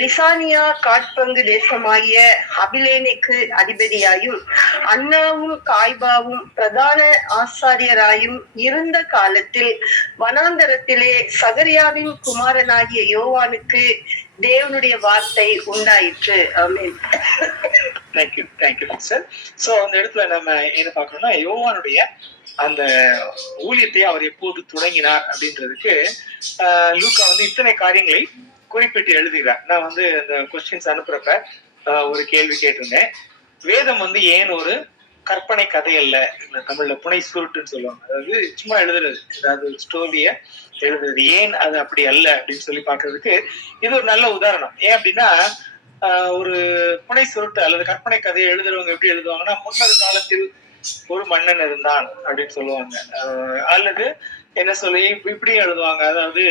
லிசானியா காட்பங்கு தேசமாகிய அபிலேனுக்கு அதிபதியாயும் அன்னாவும் காய்பாவும் பிரதான ஆசாரியராயும் இருந்த காலத்தில் வனாந்தரத்திலே சகரியாவின் குமாரனாகிய யோவானுக்கு தேவனுடைய வார்த்தை உண்டாயிற்று. ஆமென். Thank you sir. சோ அந்த இடத்துல நம்ம என்ன பார்க்கணும்னா, யோவானுடைய அந்த ஊழியத்தை அவர் எப்போது தொடங்கினார் அப்படின்றதுக்கு லூக்கா வந்து இத்தனை காரியங்களை குறிப்பிட்டு எழுதுகிறார். நான் வந்து அந்த கொஸ்டின்ஸ் அனுப்புறப்ப ஒரு கேள்வி கேட்டிருந்தேன். வேதம் வந்து ஏன் ஒரு கற்பனை கதை அல்ல, தமிழ்ல புனை சுருட்டுன்னு சொல்லுவாங்க, அதாவது சும்மா எழுதுறது, அதாவது ஒரு ஸ்டோரிய எழுதுறது, ஏன் அது அப்படி அல்ல அப்படின்னு சொல்லி பாக்குறதுக்கு இது ஒரு நல்ல உதாரணம். ஏன் அப்படின்னா, ஒரு புனை சுருட்டு அல்லது கற்பனை கதையை எழுதுறவங்க எப்படி எழுதுவாங்கன்னா, முன்னொரு காலத்தில் ஒரு மன்னன் இருந்தான் அப்படின்னு சொல்லுவாங்க, அல்லது என்ன சொல்லி இப்படி எழுதுவாங்க, அதாவது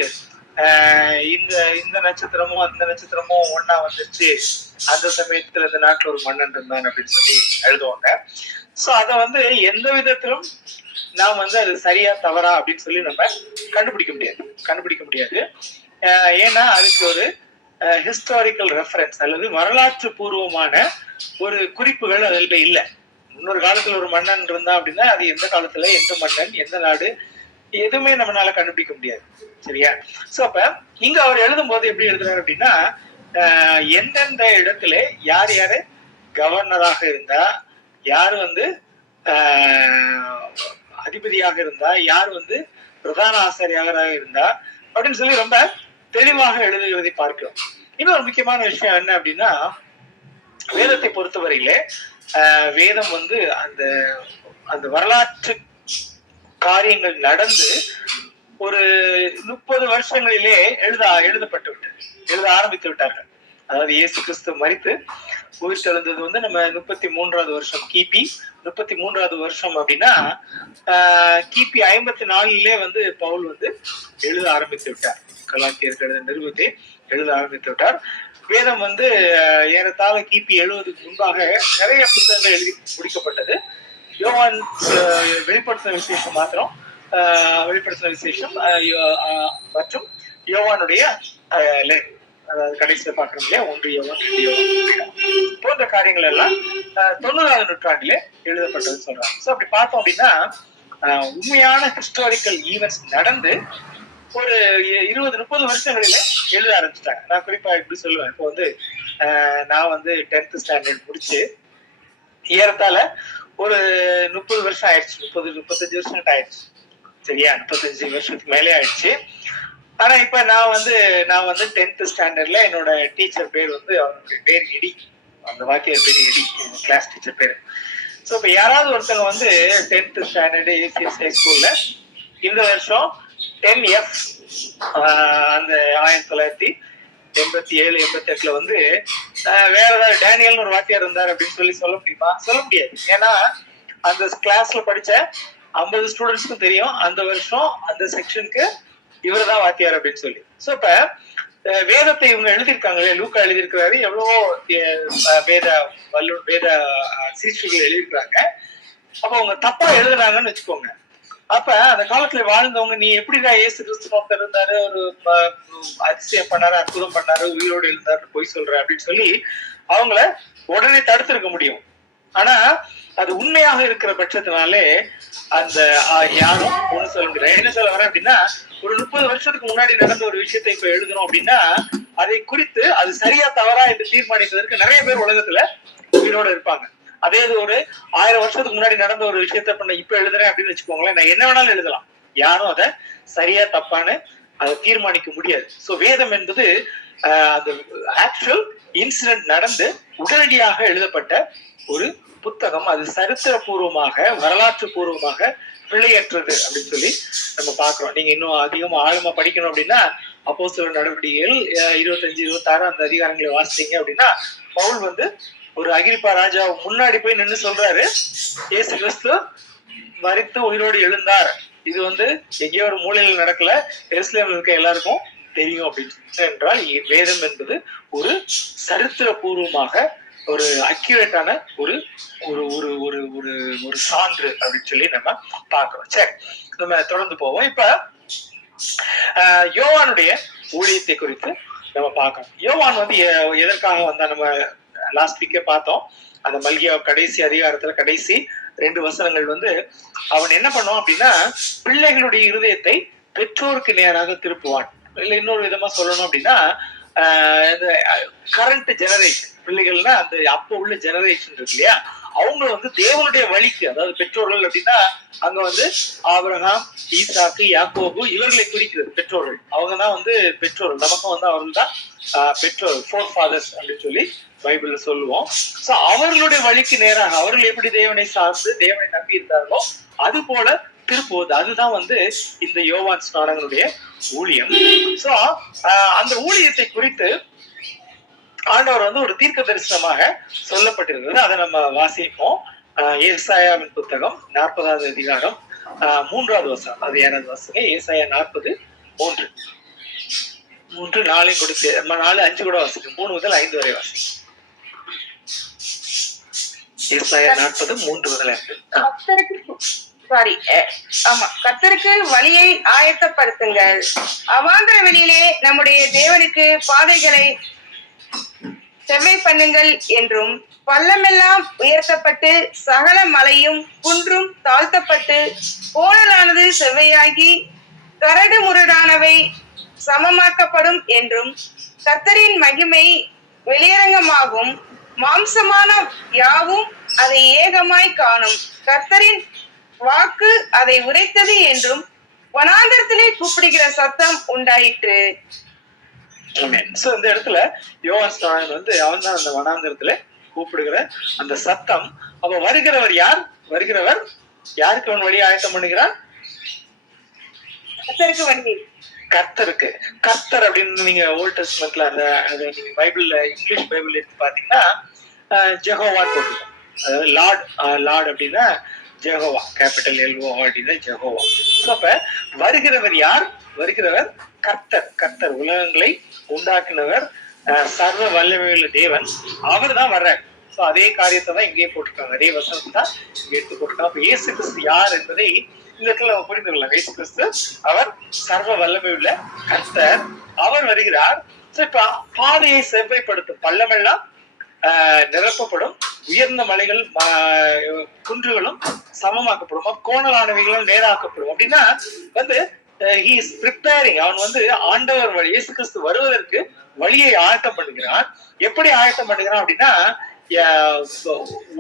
இந்த இந்த நட்சத்திரமும் அந்த நட்சத்திரமும் ஒன்னா வந்துச்சு, அந்த சமயத்துல இந்த நாட்டுல ஒரு மன்னன் இருந்தான் அப்படின்னு சொல்லி எழுதுவாங்க. சோ அத வந்து எந்த விதத்திலும் நாம் வந்து அது சரியா தவறா அப்படின்னு சொல்லி நம்ம கண்டுபிடிக்க முடியாது. ஏன்னா அதுக்கு ஒரு ஹிஸ்டாரிக்கல் ரெஃபரன்ஸ் அல்லது வரலாற்று பூர்வமான ஒரு குறிப்புகள் அதுல இல்லை. இன்னொரு காலத்துல ஒரு மன்னன் இருந்தா அப்படின்னா அது எந்த காலத்துல எந்த மன்னன் எந்த நாடு எதுவுமே நம்மளால கண்டுபிடிக்க முடியாது. சரியா? சோ அப்ப இங்க அவர் எழுதும் போது எப்படி எழுதுறாரு அப்படின்னா, எந்தெந்த இடத்துல யார் யாரு கவர்னராக இருந்தா, யாரு வந்து அதிபதியாக இருந்தா, யார் வந்து பிரதான ஆசிரியராக இருந்தா அப்படின்னு சொல்லி ரொம்ப தெளிவாக எழுதுகிறதை பார்க்கிறோம். இன்னொரு முக்கியமான விஷயம் என்ன அப்படின்னா, வேதத்தை பொறுத்தவரையிலே வேதம் வந்து அந்த அந்த வரலாற்று காரியங்கள் நடந்து ஒரு 30 வருஷங்களிலே எழுதப்பட்டு விட்டது, எழுத ஆரம்பித்து விட்டார்கள். அதாவது இயேசு கிறிஸ்து மரித்து உயிர் தெழுந்தது வந்து நம்ம 33வது வருஷம், கிபி 33வது வருஷம் அப்படின்னா கிபி 54 வந்து பவுல் வந்து எழுத ஆரம்பித்து விட்டார். கலாத்தியருக்கு எழுத நிருபத்தை எழுத ஆரம்பித்து விட்டார். வேதம் வந்து ஏறத்தாழ கிபி 70க்கு முன்பாக நிறைய புத்தகங்கள் எழுதி முடிக்கப்பட்டது. யோவான் வெளிப்படுத்தின விசேஷம் மாத்திரம், வெளிப்படுத்தின விசேஷம் மற்றும் யோவானுடைய அதாவது கடைசியில பாக்குறோம் இல்லையா, 1 யோவான் 2 யோவான் போன்ற காரியங்கள் எல்லாம் 90வது நூற்றாண்டிலே எழுதப்பட்டதுன்னு சொல்றாங்க. சோ அப்படி பார்த்தோம் அப்படின்னா உண்மையான ஹிஸ்டாரிக்கல் ஈவென்ட்ஸ் நடந்து ஒரு 20-30 வருஷங்களில எழுத ஆரம்பிச்சிட்டாங்க. நான் குறிப்பா இப்படி சொல்லுவேன், இப்போ வந்து நான் வந்து 10th ஸ்டாண்டர்ட் முடிச்சு ஏறத்தால ஒரு 30 வருஷம் ஆயிடுச்சு, 30-35 வருஷம் ஆயிடுச்சு. சரியா? 35 வருஷத்துக்கு மேலே ஆயிடுச்சு. ஆனா இப்ப நான் வந்து 10th ஸ்டாண்டர்ட்ல என்னோட டீச்சர் பேர் வந்து, அவனுக்கு பேர் எடி, அந்த வாக்கியர் பேர் எடி, கிளாஸ் டீச்சர் பேரு. சோ இப்ப யாராவது ஒருத்தவங்க வந்து 10th ஸ்டாண்டர்டு ஏசிஎஸ் ஹை ஸ்கூல்ல இந்த வருஷம் 10F அந்த 1987-88 வந்து வேற ஏதாவது டேனியல்னு ஒரு வாத்தியார் இருந்தார் அப்படின்னு சொல்ல முடியுமா? சொல்ல முடியாது. ஏன்னா அந்த கிளாஸ்ல படிச்ச 50 ஸ்டூடெண்ட்ஸ்க்கும் தெரியும் அந்த வருஷம் அந்த செக்ஷனுக்கு இவர் தான் வாத்தியார் அப்படின்னு சொல்லி. சோ இப்ப வேதத்தை இவங்க எழுதியிருக்காங்களே, லூக்கா எழுதியிருக்கிறாரு, எவ்வளவோ வேத சீஷர்கள் எழுதியிருக்கிறாங்க. அப்ப அவங்க தப்பா எழுதுறாங்கன்னு வச்சுக்கோங்க. அப்ப அந்த காலத்துல வாழ்ந்தவங்க, நீ எப்படிதான் இயேசு கிறிஸ்து இருந்தாரு, ஒரு அதிசயம் பண்ணாரு, அற்புதம் பண்ணாரு, உயிரோடு இருந்தாரு, பொய் சொல்ற அப்படின்னு சொல்லி அவங்கள உடனே தடுத்திருக்க முடியும். ஆனா அது உண்மையாக இருக்கிற பட்சத்தினாலே அந்த யாரும் ஒண்ணு சொல்ல என்ன சொல்ல வரேன் அப்படின்னா, ஒரு 30 வருஷத்துக்கு முன்னாடி நடந்த ஒரு விஷயத்தை இப்ப எழுதணும் அப்படின்னா அதை குறித்து அது சரியா தவறா என்று தீர்மானிப்பதற்கு நிறைய பேர் உலகத்துல உயிரோட இருப்பாங்க. அதே இது ஒரு 1000 வருஷத்துக்கு முன்னாடி நடந்த ஒரு விஷயத்த பண்ண இப்ப எழுதுறேன் அப்படின்னு வச்சுக்கோங்களேன், நான் என்ன வேணாலும் எழுதலாம், யாரும் அதை சரியா தப்பான்னு அதை தீர்மானிக்க முடியாது. சோ வேதம் என்பது அந்த ஆக்சுவல் இன்சிடென்ட் நடந்து உடனடியாக எழுதப்பட்ட ஒரு புத்தகம். அது சரித்திர பூர்வமாக வரலாற்று பூர்வமாக பிழையற்றது அப்படின்னு சொல்லி நம்ம பாக்குறோம். நீங்க இன்னும் அதிகமா ஆழமா படிக்கணும் அப்படின்னா அப்போஸ்தலர் நடவடிக்கைகள் 25-26 அந்த அதிகாரங்களை வாசித்தீங்க அப்படின்னா, பவுல் வந்து ஒரு அகிரிப்பா ராஜா முன்னாடி போய் நின்று சொல்றாரு, இயேசு கிறிஸ்து மரித்து உயிரோடு எழுந்தார், இது வந்து எங்கேயோ ஒரு மூலையில நடக்கல, எருசலேம்ல இருக்க எல்லாருக்கும் தெரியும் அப்படின்னு என்றால் வேதம் என்பது ஒரு சரித்திர பூர்வமாக ஒரு அக்யூரேட்டான ஒரு ஒரு ஒரு ஒரு ஒரு ஒரு சான்று அப்படின்னு சொல்லி நம்ம பாக்குறோம். சரி, நம்ம தொடர்ந்து போவோம். இப்ப யோவானுடைய ஊழியத்தை குறித்து நம்ம பார்க்கணும். யோவான் வந்து எதற்காக வந்தா நம்ம லாஸ்ட் வீக்கே பார்த்தோம். அந்த மல்கியா கடைசி அதிகாரத்துல கடைசி 2 வசனங்கள் வந்து அவன் என்ன பண்ணுவான் அப்படின்னா, பிள்ளைகளுடைய இருதயத்தை பெற்றோருக்கு நேராக திருப்புவான். இல்ல இன்னொரு விதமா சொல்லணும் அப்படின்னா, இந்த கரண்ட் ஜெனரேஷன் பிள்ளைகள்னா அந்த அப்ப உள்ள ஜெனரேஷன் இருக்கு இல்லையா, அவங்க வந்து தேவனுடைய வழிக்கு, அதாவது பெற்றோர்கள் அப்படின்னா அங்க வந்து ஆபிரகாம், ஈசாக்கு, யாக்கோபு இவர்களை குறிக்கிறது பெற்றோர்கள். அவங்கதான் வந்து பெற்றோர்கள். நமக்கும் வந்து அவர்கள் தான் பெற்றோர், ஃபோர் ஃபாதர்ஸ் அப்படின்னு சொல்லி பைபிள்ல சொல்லுவோம். சோ அவர்களுடைய வழிக்கு நேராக அவர்கள் எப்படி தேவனை சார்ந்து தேவனை நம்பி இருந்தார்களோ அது போல திருப்புவது, அதுதான் வந்து இந்த யோவான் ஸ்நானகனுடைய ஊழியம். சோ அந்த ஊழியத்தை குறித்து ஆண்டவர் வந்து ஒரு தீர்க்க தரிசனமாக சொல்லப்பட்டிருக்கிறது. அதை நம்ம வாசிப்போம். ஏசாயாவின் புத்தகம் 40வது அதிகாரம் 3வது வசனம். அது 7வது வசனம். ஏசாயா 40:3. 3, 4 கொடுத்து 4, 5 கூட வாசிக்கும். 3 முதல் 5 வரை வாசிக்கும். ஏசாயா 40, 3 முதல் 5. கர்த்தருக்கு வழியை ஆயத்தப்படுத்துங்கள், அவாந்தர வெளியிலே நம்முடைய தேவனுக்கு பாதைகளை செவ்வை பண்ணுங்கள் என்றும், பள்ளமெல்லாம் உயர்த்தப்பட்டு சகல மலையும் குன்றும் தாழ்த்தப்பட்டு கோணலானது செவ்வையாகி கரடு முரடானவை சமமாக்கப்படும் என்றும், கர்த்தரின் மகிமை வெளியரங்கமாகும், மாம்சமான யாவும் அதை ஏகமாய் காணும், கர்த்தரின் வாக்கு அதை உரைத்தது என்றும் வனாந்தரத்திலே கூப்பிடுகிற சத்தம் உண்டாயிற்று. சோ இந்த இடத்துல யோவான் ஸ்நானகன் வந்து அவன் தான் அந்த வனாந்தரத்துல கூப்பிடுகிற அந்த சத்தம். அப்ப வருகிறவர் யார்? வருகிறவர் யாருக்கு அவன் வழி ஆயத்தம் பண்ணுகிறான்? கர்த்தருக்கு வழி. கர்த்தருக்கு. கர்த்தர் அப்படின்னு நீங்க ஓல்ட் டெஸ்ட்மென்ட்ல அந்த நீங்க பைபிள்ல இங்கிலீஷ் பைபிள் எடுத்து பாத்தீங்கன்னா ஜெகோவான்னு போட்டிருக்கோம். அதாவது லார்ட் அப்படின்னா ஜெகோவா, கேபிட்டல் LO அப்படின்னா ஜெகோவா. அப்ப வருகிறவர் யார்? வருகிறவர் கர்த்தர். கர்த்தர் உலகங்களை உண்டாக்குனவர், சர்வ வல்லமையுள்ள தேவன். அவர் தான் வர்றார். சோ அதே காரியத்தை தான் இங்கேயே போட்டிருக்காங்க, அதே வசனத்தை தான் இங்க எடுத்து போட்டிருக்காங்க. அப்ப இயேசு கிறிஸ்து யார் என்பதை இந்த இடத்துல நம்ம புரிந்து கொள்ளலாம். இயேசு கிறிஸ்து அவர் சர்வ வல்லமையுள்ள கர்த்தர், அவர் வருகிறார். இப்ப பாதையை செவ்வைப்படுத்தும், பள்ளமெல்லாம் நிரப்பப்படும், உயர்ந்த மலைகள் குன்றுகளும் சமமாக்கப்படும், கோணலானவைகளும் நேராக்கப்படும். அப்படின்னா வந்து he is preparing, அவன் வந்து ஆண்டவர் வழி, இயேசு கிறிஸ்து வருவதற்கு வழியை ஆயத்தம் பண்ணுகிறான். எப்படி ஆயத்தம் பண்ணுகிறான் அப்படின்னா,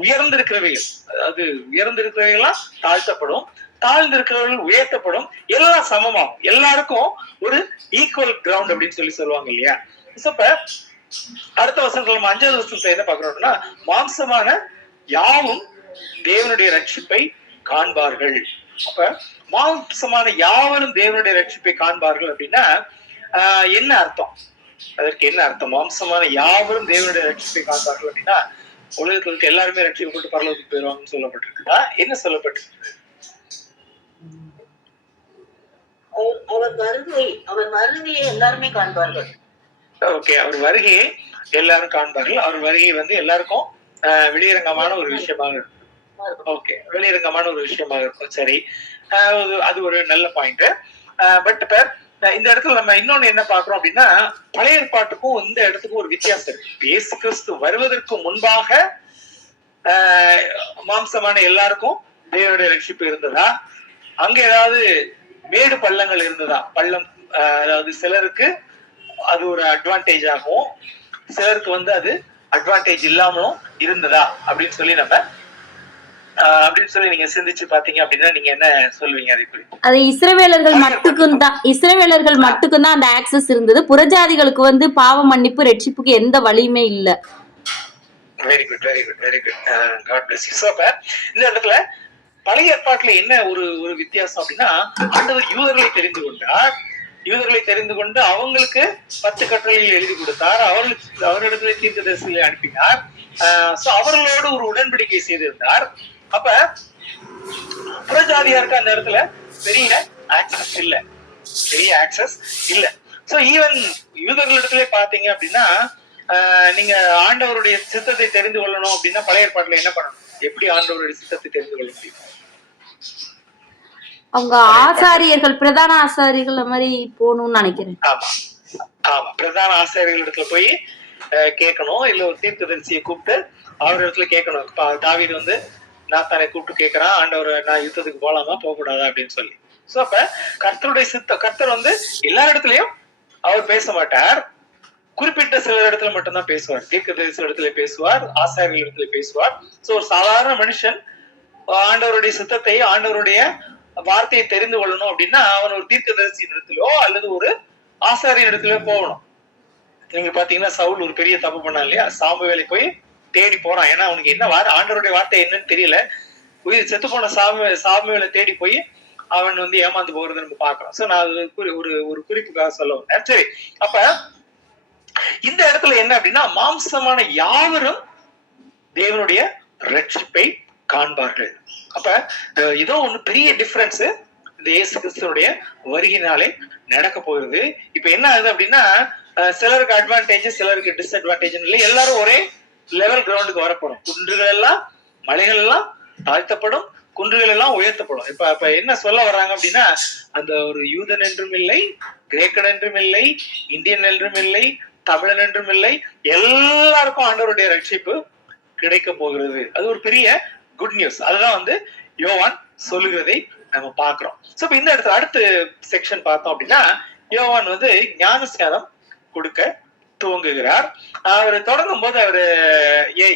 உயர்ந்திருக்கிறவைகள், அதாவது உயர்ந்திருக்கிறவைகள்லாம் தாழ்த்தப்படும், தாழ்ந்திருக்கிறவர்கள் உயர்த்தப்படும், எல்லாம் சமமாகும், எல்லாருக்கும் ஒரு ஈக்குவல் கிரவுண்ட் அப்படின்னு சொல்லி சொல்லுவாங்க இல்லையா. இப்ப அடுத்த வசனத்துல நம்ம 5வது வசனத்துல என்ன பாக்குறோம்னா, மாம்சமான யாவும் தேவனுடைய ரட்சிப்பை காண்பார்கள். அப்ப மாம்சமான யாவரும் தேவனுடைய ரட்சிப்பை காண்பார்கள் அப்படின்னா என்ன அர்த்தம்? அதற்கு என்ன அர்த்தம்? மாம்சமான யாவரும் தேவனுடைய ரட்சிப்பை காண்பார்கள் அப்படின்னா உலகத்துல இருக்க எல்லாருமே ரட்சிக்கப்பட்டு பரலோகத்துக்கு போயிருவாங்கன்னு சொல்லப்பட்டிருக்குதா? என்ன சொல்லப்பட்டிருக்கு? அவர் வருகையை எல்லாருமே காண்பார்கள். ஓகே, அவர் வருகையை எல்லாரும் காண்பார்கள். அவர் வருகை வந்து எல்லாருக்கும் வெளியரங்கமான ஒரு விஷயமாக இருக்கும். ஓகே, வெளியரங்கமான ஒரு விஷயமாக இருக்கும். சரி, அது ஒரு நல்ல பாயிண்ட். பட் இந்த இடத்துல நம்ம இன்னொன்னு என்ன பாக்குறோம் அப்படின்னா, பழைய ஏற்பாட்டுக்கும் இந்த இடத்துக்கும் ஒரு வித்தியாசம் இருக்கு. இயேசு கிறிஸ்து வருவதற்கு முன்பாக மாம்சமான எல்லாருக்கும் தேவனுடைய ரட்சிப்பு இருந்ததா? அங்க ஏதாவது மேடு பள்ளங்கள் இருந்ததா? பள்ளம், அதாவது சிலருக்கு அது ஒரு அட்வான்டேஜ் ஆகும், சிலருக்கு வந்து அது அட்வான்டேஜ் இல்லாமலும் இருந்ததா அப்படின்னு சொல்லி நம்ம அப்படின்னு சொல்லி நீங்க சிந்திச்சு பாத்தீங்க அப்படின்னா நீங்க என்ன சொல்லுவீங்க? அதை குறித்து அது இஸ்ரவேலர்கள் மட்டுக்கும் தான் அந்த ஆக்சஸ் இருந்தது. புறஜாதிகளுக்கு வந்து பாவ மன்னிப்பு ரட்சிப்புக்கு எந்த வழியுமே இல்ல. Very good, very good, very good. God bless you. So இந்த இடத்துல பழைய ஏற்பாட்டுல என்ன ஒரு வித்தியாசம் அப்படின்னா, ஆண்டவர் யூதர்களை தெரிந்து கொண்டார். யூதர்களை தெரிந்து கொண்டு அவங்களுக்கு 10 கட்டளைகள் எழுதி கொடுத்தார். அவர்களிடத்துல தீர்க்கதரிசிகளை அனுப்பினார். சோ அவர்களோடு ஒரு உடன்படிக்கை செய்திருந்தார். அப்ப புறஜாதியாருக்கு அந்த இடத்துல பெரிய ஆக்சஸ் இல்ல. சோ ஈவன் யூதர்களிடத்துல பாத்தீங்க அப்படின்னா, நீங்க ஆண்டவருடைய சித்தத்தை தெரிந்து கொள்ளணும் அப்படின்னா பழைய ஏற்பாட்டுல என்ன பண்ணணும்? எப்படி ஆண்டவருடைய சித்தத்தை தெரிந்து கொள்ள முடியும்? அவங்க ஆசாரியர்கள், பிரதான ஆசாரியர்கள் மாதிரி போகணும்னு நினைக்கிறேன். ஆமா, ஆமா, பிரதான ஆசிரியர்கள் இடத்துல போய் கேட்கணும், இல்ல ஒரு தீர்க்கதரிசியை கூப்பிட்டு அவர் இடத்துல கேட்கணும். தாவீது வந்து நாத்தானை கூப்பிட்டு கேட்கிறான், ஆண்டவர் நான் யுத்தத்துக்கு போலாமா போக கூடாதா அப்படின்னு சொல்லி. சோ அப்ப கர்த்தருடைய கர்த்தர் வந்து எல்லா இடத்துலயும் அவர் பேச மாட்டார், குறிப்பிட்ட சில இடத்துல மட்டும்தான் பேசுவார். தீர்க்கதரிசி இடத்துல பேசுவார், ஆசாரியர்கள் இடத்துல பேசுவார். சோ ஒரு சாதாரண மனுஷன் ஆண்டவருடைய சித்தத்தை, ஆண்டவருடைய வார்த்தையை தெரிந்து கொள்ளணும் அப்படின்னா அவன் ஒரு தீர்க்கதரிசி இடத்துலயோ அல்லது ஒரு ஆசாரிய இடத்துல போகணும். நீங்க பாத்தீங்கன்னா சவுல் ஒரு பெரிய தப்பு பண்ணா இல்லையா, சாமுவேலை போய் தேடி போறான். ஏன்னா அவனுக்கு என்ன ஆண்டவருடைய வார்த்தை என்னன்னு தெரியல. செத்து போன சாமுவேலை தேடி போய் அவன் வந்து ஏமாந்து போறதை நம்ம பாக்குறோம். சோ நான் ஒரு குறிப்புக்காக சொல்ல வந்தேன். சரி, அப்ப இந்த இடத்துல என்ன அப்படின்னா மாம்சமான யாவரும் தேவனுடைய ரட்சிப்பை காண்பார்கள். அப்ப இதோ ஒண்ணு பெரிய டிஃபரன்ஸ் இந்த இயேசு கிறிஸ்துவனுடைய வருகையினாலே நடக்க போகுது. இப்ப என்ன ஆகுது அப்படின்னா சிலருக்கு அட்வான்டேஜ், சிலருக்கு டிஸ்அட்வான்டேஜ் இல்லை, எல்லாரும் ஒரே லெவல் கிரவுண்டுக்கு வரப்படும். குன்றுகள் எல்லாம் மலைகள் எல்லாம் தாழ்த்தப்படும், குன்றுகள் எல்லாம் உயர்த்தப்படும். இப்ப என்ன சொல்ல வர்றாங்க அப்படின்னா அந்த ஒரு யூதன் என்றும் இல்லை, கிரேக்கன் என்றும் இல்லை, இந்தியன் என்றும் இல்லை, தமிழன் என்றும் இல்லை, எல்லாருக்கும் ஆண்டவருடைய ரட்சிப்பு கிடைக்க போகிறது. அது ஒரு பெரிய குட் நியூஸ். அதுதான் வந்து யோவான் சொல்லுகிறதை நம்ம பாக்குறோம். சோ இப்ப இந்த இடத்துல அடுத்த செக்ஷன் பார்த்தோம் அப்படின்னா யோவான் வந்து ஞானஸ்நானம் கொடுக்க துவங்குகிறார். அவர் தொடங்கும் போது அவரு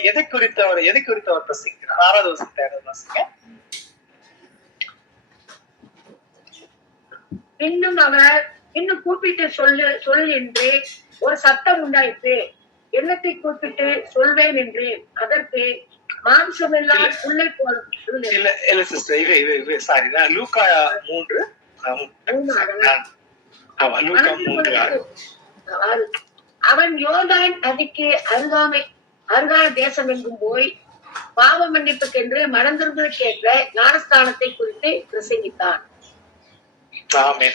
எதை குறித்து அவர் பிரசங்கிக்கிறார்? 6வது வசனத்தை வாசிங்க. இன்னும் கூப்பிட்டு சொல் என்று ஒரு சத்தம் உண்டாயிற்று. எண்ணத்தை கூப்பிட்டு சொல்வேன் என்று அதற்கு மாம்சம் எல்லாம் உள்ளே இல்ல சிஸ்டர், சாரி, லூக்கா 3 அவன் யோர்தான் நதிக்கு அருகான தேசம் எங்கும் போய் பாவ மன்னிப்புக்கென்று மனம் திரும்புவதற்கேற்ற ஞானஸ்தானத்தை குறித்து பிரசங்கித்தான்.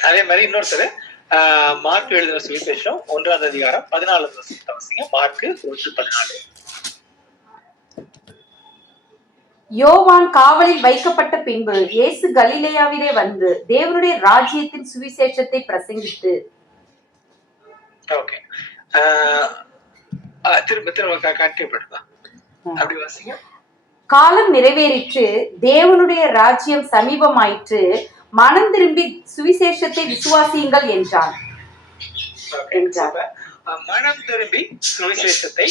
அதே மாதிரி இன்னொருத்தர் மார்க் எழுதின சுவிசேஷம் 1வது அதிகாரம் 14வது வசனத்தை வாசிங்க. மார்க் 1:14. யோவான் காவலில் வைக்கப்பட்ட பின்பு இயேசு கலிலேயாவிலே வந்து தேவனுடைய ராஜ்யத்தின் சுவிசேஷத்தை பிரசங்கித்து. ஓகே, திரும்ப கண்டிப்பா அப்படி வாசிங்க. காலம் நிறைவேறிற்று, தேவனுடைய ராஜ்யம் சமீபமாயிற்று, மனம் திரும்பி சுவிசேஷத்தை விசுவாசியுங்கள் என்றான். மனம் திரும்பி சுவிசேஷத்தை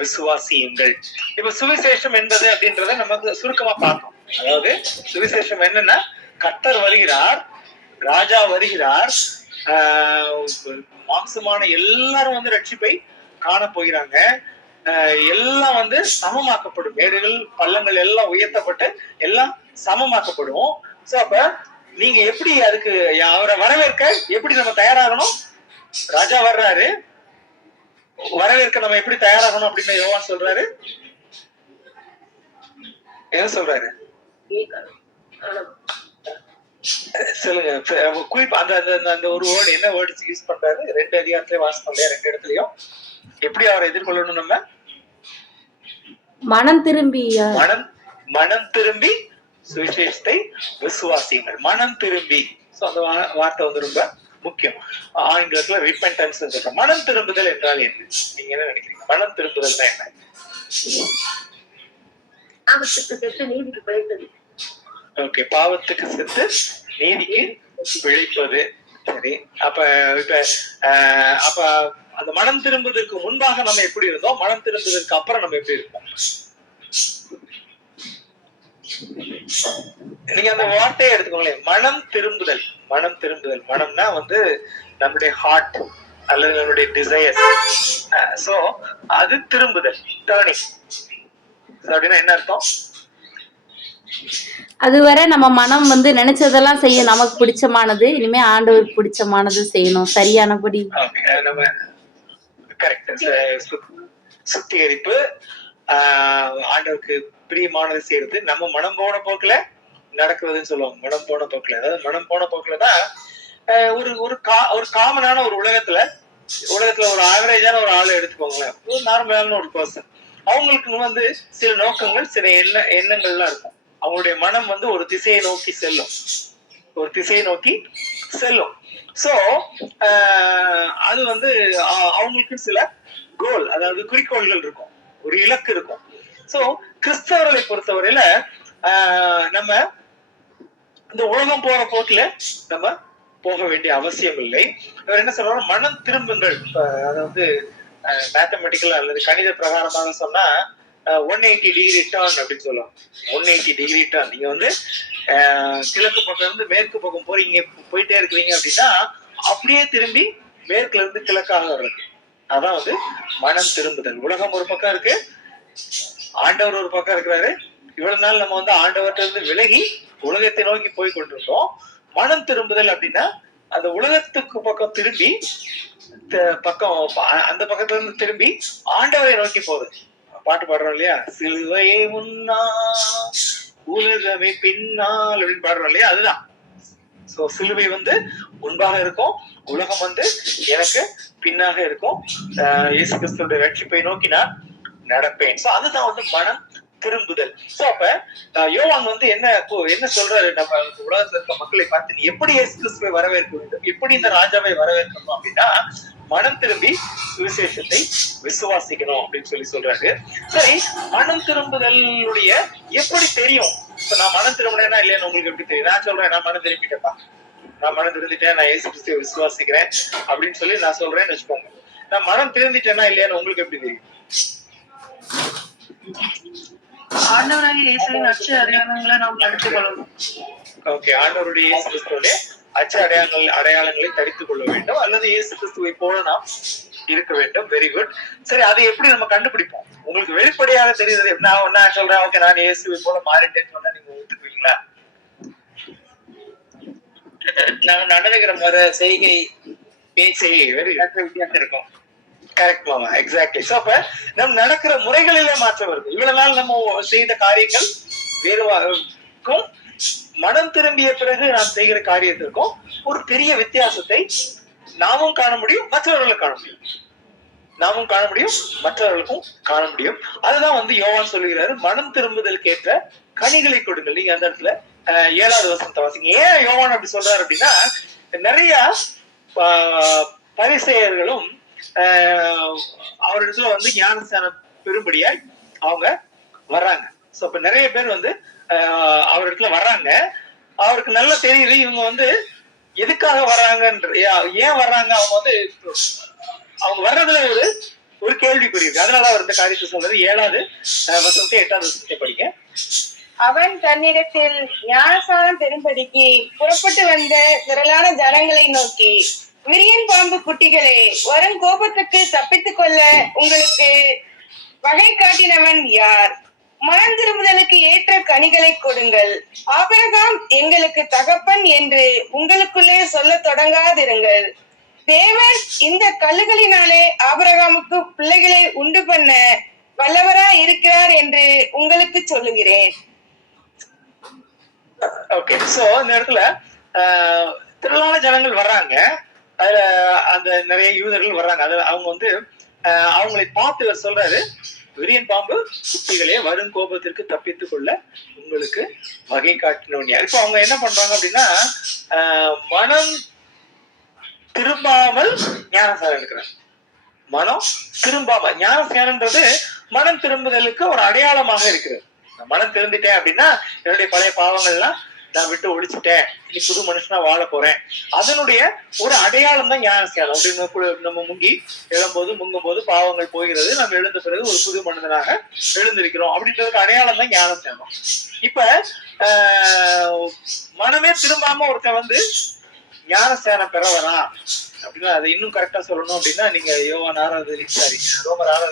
விசுவாசியுங்கள். இப்ப சுவிசேஷம் என்பது அப்படின்றத நமக்கு சுருக்கமா பார்த்தோம். அதாவது சுவிசேஷம் என்னன்னா கர்த்தர் வருகிறார், ராஜா வருகிறார், மாம்சமான எல்லாரும் வந்து ரட்சிப்பை காண போகிறாங்க, எல்லாம் வந்து சமமாக்கப்படும், மேடுகள் பள்ளங்கள் எல்லாம் உயர்த்தப்பட்டு எல்லாம் சமமாக்கப்படும். சோ அப்ப நீங்க எப்படி அதுக்கு அவரை வரவேற்க எப்படி நம்ம தயாராகணும்? ராஜா வர்றாரு, வரவேற்க நம்ம எப்படி தயாராகணும் அப்படின்னு யோவான் சொல்றாரு. என்ன சொல்றாரு சொல்லுங்க. குறிப்பா அந்த ஒரு வேர்டு என்ன வேர்டு யூஸ் பண்றாரு? 2 அதிகாரத்திலே வாசித்தோம் இல்லையா, 2 இடத்துலயும். எப்படி அவரை எதிர்கொள்ளணும்? நம்ம மனம் திரும்பி சுவிசேஷத்தை விசுவாசியுங்கள். மனம் திரும்பி, அந்த வார்த்தை வந்து ரொம்ப முக்கியம். ஆங்கிலத்துல ரிபென்டன்ஸ் சொல்றோம். மனம் திரும்புதல் என்றால் என்ன? நீங்க என்ன நினைக்கிறீங்க? மனம் திரும்புதல் தான் என்ன? ஓகே, பாவத்துக்கு செத்து நீதிக்கு பிழைப்பது. சரி, அப்ப அந்த மனம் திரும்புவதற்கு முன்பாக நம்ம எப்படி இருந்தோம், மனம் திரும்புவதற்கு அப்புறம் நம்ம எப்படி இருப்போம்? நீங்க அந்த வார்த்தையை எடுத்துக்கோங்களேன், மனம் திரும்புதல். மனம்னா வந்து நம்மளுடைய ஹார்ட் அல்லது நம்மளுடைய டிசையர்ஸ். சோ அது திரும்புதல், டர்னிங். அப்படின்னா என்ன அர்த்தம்? அதுவரை நம்ம மனம் வந்து நினைச்சதெல்லாம் செய்ய, நமக்கு பிடிச்சமானது, இனிமே ஆண்டவருக்கு பிடிச்சமானது செய்யணும், சரியானபடி. நம்ம கரெக்ட், சுத்திகரிப்பு, ஆண்டவருக்கு பிரியமானது செய்யறது, நம்ம மனம் போன போக்குல நடக்குதுன்னு சொல்லுவாங்க. மனம் போன போக்குல, அதாவது மனம் போன போக்குலதான் ஒரு காமனான ஒரு உலகத்துல ஒரு ஆவரேஜான ஒரு ஆளை எடுத்துக்கோங்களேன், ஒரு நார்மலான ஒரு பர்சன். அவங்களுக்கு வந்து சில நோக்கங்கள், சில எண்ணங்கள்லாம் இருக்கும். அவங்களுடைய மனம் வந்து ஒரு திசையை நோக்கி செல்லும். சோ அது வந்து அவங்களுக்கு சில கோல், அதாவது குறிக்கோள்கள் இருக்கும், ஒரு இலக்கு இருக்கும். சோ கிறிஸ்தவர்களை பொறுத்தவரையில நம்ம இந்த உலகம் போற போக்குல நம்ம போக வேண்டிய அவசியம் இல்லை. இவர் என்ன சொல்றாரு, மனம் திரும்புங்கள். அதாவது மேத்தமெட்டிக்கல் அல்லது கணித பிரகாரமாக சொன்னா 180 டிகிரி டர்ன் அப்படின்னு சொல்லுவாங்க. 180 டிகிரி டர்ன். நீங்க வந்து கிழக்கு பக்கம் இருந்து மேற்கு பக்கம் போயிட்டே இருக்கிறீங்க அப்படின்னா அப்படியே திரும்பி மேற்குல இருந்து கிழக்காக வர்றது, அதான் வந்து மனம் திரும்புதல். உலகம் ஒரு பக்கம் இருக்கு, ஆண்டவர் ஒரு பக்கம் இருக்கிறாரு. இவ்வளவு நாள் நம்ம வந்து ஆண்டவர்கிட்ட இருந்து விலகி உலகத்தை நோக்கி போய் கொண்டிருக்கோம். மனம் திரும்புதல் அப்படின்னா அந்த உலகத்துக்கு பக்கம் திரும்பி அந்த பக்கத்துல இருந்து திரும்பி ஆண்டவரை நோக்கி போகுது. பாட்டு பாடுறோம் இல்லையா, சிலுவையை முன்னா உலகமே பின்னால் அப்படின்னு பாடுறோம் இல்லையா, அதுதான். சோ சிலுவை வந்து முன்பாக இருக்கும், உலகம் வந்து எனக்கு பின்னாக இருக்கும். இயேசு கிறிஸ்துவோட ரட்சிப்பை நோக்கி நான் நடப்பேன். சோ அதுதான் வந்து மனம் திரும்புதல். சோ அப்ப யோவான் வந்து என்ன சொல்றாரு, நம்ம உலகத்துல இருக்க மக்களை பார்த்து நீ எப்படி இயேசு கிறிஸ்துவை வரவேற்க வேண்டும், எப்படி இந்த ராஜாவை வரவேற்கணும் அப்படின்னா மனம் திரும்பி சுவிசேஷத்தை விசுவாசிக்கணும் அப்படின்னு சொல்றாரு. சரி, மனம் திரும்புதலுடைய எப்படி தெரியும்? இப்ப நான் மனம் திரும்பினேன்னா இல்லையான்னு உங்களுக்கு எப்படி தெரியும்? நான் சொல்றேன், நான் மனம் திரும்பிட்டேன்ப்பா, நான் மனம் திருந்திட்டேன், நான் இயேசு கிறிஸ்துவை விசுவாசிக்கிறேன் அப்படின்னு சொல்லி நான் சொல்றேன்னு வச்சுக்கோங்க. நான் மனம் திருந்திட்டேன்னா இல்லையான்னு உங்களுக்கு எப்படி தெரியும்? ஆண்டவராகிய இயேசுவின் அச்சு அடையாளங்களை நாம் தரித்துக் கொள்ளணும். ஓகே, ஆண்டவருடைய இயேசு கிறிஸ்துவோட அச்சு அடையாளங்களை தரித்துக் கொள்ள வேண்டும், அல்லது இயேசு கிறிஸ்துவை போல நாம் இருக்க வேண்டும். Very good. சரி, அதை எப்படி நம்ம கண்டுபிடிப்போம்? உங்களுக்கு வெளிப்படையாக தெரியுது. நான் சொல்றேன், ஓகே நான் இயேசுவை போல மாறிட்டேன்னு சொன்னா நீங்க ஒத்துக்குவீங்களா? நம்ம நடந்துக்கிற முறை, செய்கை, பேச்சை வித்தியாசம் இருக்கும். கரெக்ட் மாமா, எக்ஸாக்ட்லி. சோ அப்ப நம்ம நடக்கிற முறைகளிலே மாற்றம் வருது. இவ்வளவு நாள் நம்ம செய்த காரியங்கள் வேறுவாக்கும் மனம் திரும்பிய பிறகு நாம் செய்கிற காரியத்திற்கும் ஒரு பெரிய வித்தியாசத்தை நாமும் காண முடியும், மற்றவர்களும் காண முடியும். நாமும் காண முடியும், மற்றவர்களுக்கும் காண முடியும். அதுதான் வந்து யோவான் சொல்லுகிறாரு, மனம் திரும்புதலுக்கு ஏற்ற கனிகளை கொடுங்கள். நீங்க அந்த இடத்துல 7வது வசனத்தை வாசிங்க. ஏன் யோவான் அப்படி சொல்றாரு அப்படின்னா, நிறைய பரிசேயர்களும் அவரிடத்துல வந்து ஞானஸ்தானம் பெரும்படியா அவங்க வர்றாங்க. சோ அப்ப நிறைய பேர் வந்து அவரிடத்துல வர்றாங்க. அவருக்கு நல்லா தெரியுது இவங்க வந்து எதுக்காக வர்றாங்கன்ற, ஏன் வர்றாங்க, அவங்க வர்றதுல ஒரு கேள்விக்குறி இருக்கு. அதனால அவர் இந்த காரியத்தை சொல்றது. 7வது வசனத்தை 8வது வசனத்தை படிங்க. அவன் தன்னிடத்தில் ஞானஸ்நானம் பெறும்படிக்கு புறப்பட்டு வந்த திரளான ஜனங்களை நோக்கி, விரியன் பாம்பு குட்டிகளே, வரும் கோபத்துக்கு தப்பித்துக் கொள்ள உங்களுக்கு வகை காட்டினவன் யார்? மனம் திரும்புதலுக்கு ஏற்ற கனிகளை கொடுங்கள். ஆபிரகாம் எங்களுக்கு தகப்பன் என்று உங்களுக்குள்ளே சொல்ல தொடங்காதிருங்கள். தேவன் இந்த கல்லுகளினாலே ஆபிரகாமுக்கு பிள்ளைகளை உண்டு பண்ண வல்லவரா இருக்கிறார் என்று உங்களுக்கு சொல்லுகிறேன். ஓகே, சோ இந்த இடத்துல திரளான ஜனங்கள் வர்றாங்க. அதுல அந்த நிறைய யூதர்கள் வர்றாங்க. அதுல அவங்க வந்து அவங்களை பார்த்து சொல்றாரு, விரியன் பாம்பு குட்டிகளே, வரும் கோபத்திற்கு தப்பித்துக் கொள்ள உங்களுக்கு வகை காட்டினவன் யார்? இப்ப அவங்க என்ன பண்றாங்க அப்படின்னா, மனம் திரும்பாமல் ஞானஸ்நானம் எடுக்கிறாங்க. மனம் திரும்பாமல் ஞானஸ்நானம்ன்றது மனம் திரும்புதலுக்கு ஒரு அடையாளமாக இருக்கிறது. மனம் திரும்பிட்டேன் அப்படின்னா என்னுடைய பழைய பாவங்கள்லாம் நான் விட்டு ஒழிச்சுட்டேன், இனி புது மனுஷனா வாழ போறேன், அதனுடைய ஒரு அடையாளம் தான் ஞானஸ்நானம். அப்படின்னு நம்ம முங்கும் போது பாவங்கள் போகிறது, நம்ம எழுந்த பிறகு ஒரு புது மனிதனாக எழுந்திருக்கிறோம் அப்படின்றதுக்கு அடையாளம் தான் ஞானஸ்நானம். இப்ப மனமே திரும்பாம ஒருத்தன் வந்து ஞானஸ்நானம் பெற வரான் அப்படின்னா, அதை இன்னும் கரெக்டா சொல்லணும் அப்படின்னா, நீங்க ரோமர் 6வது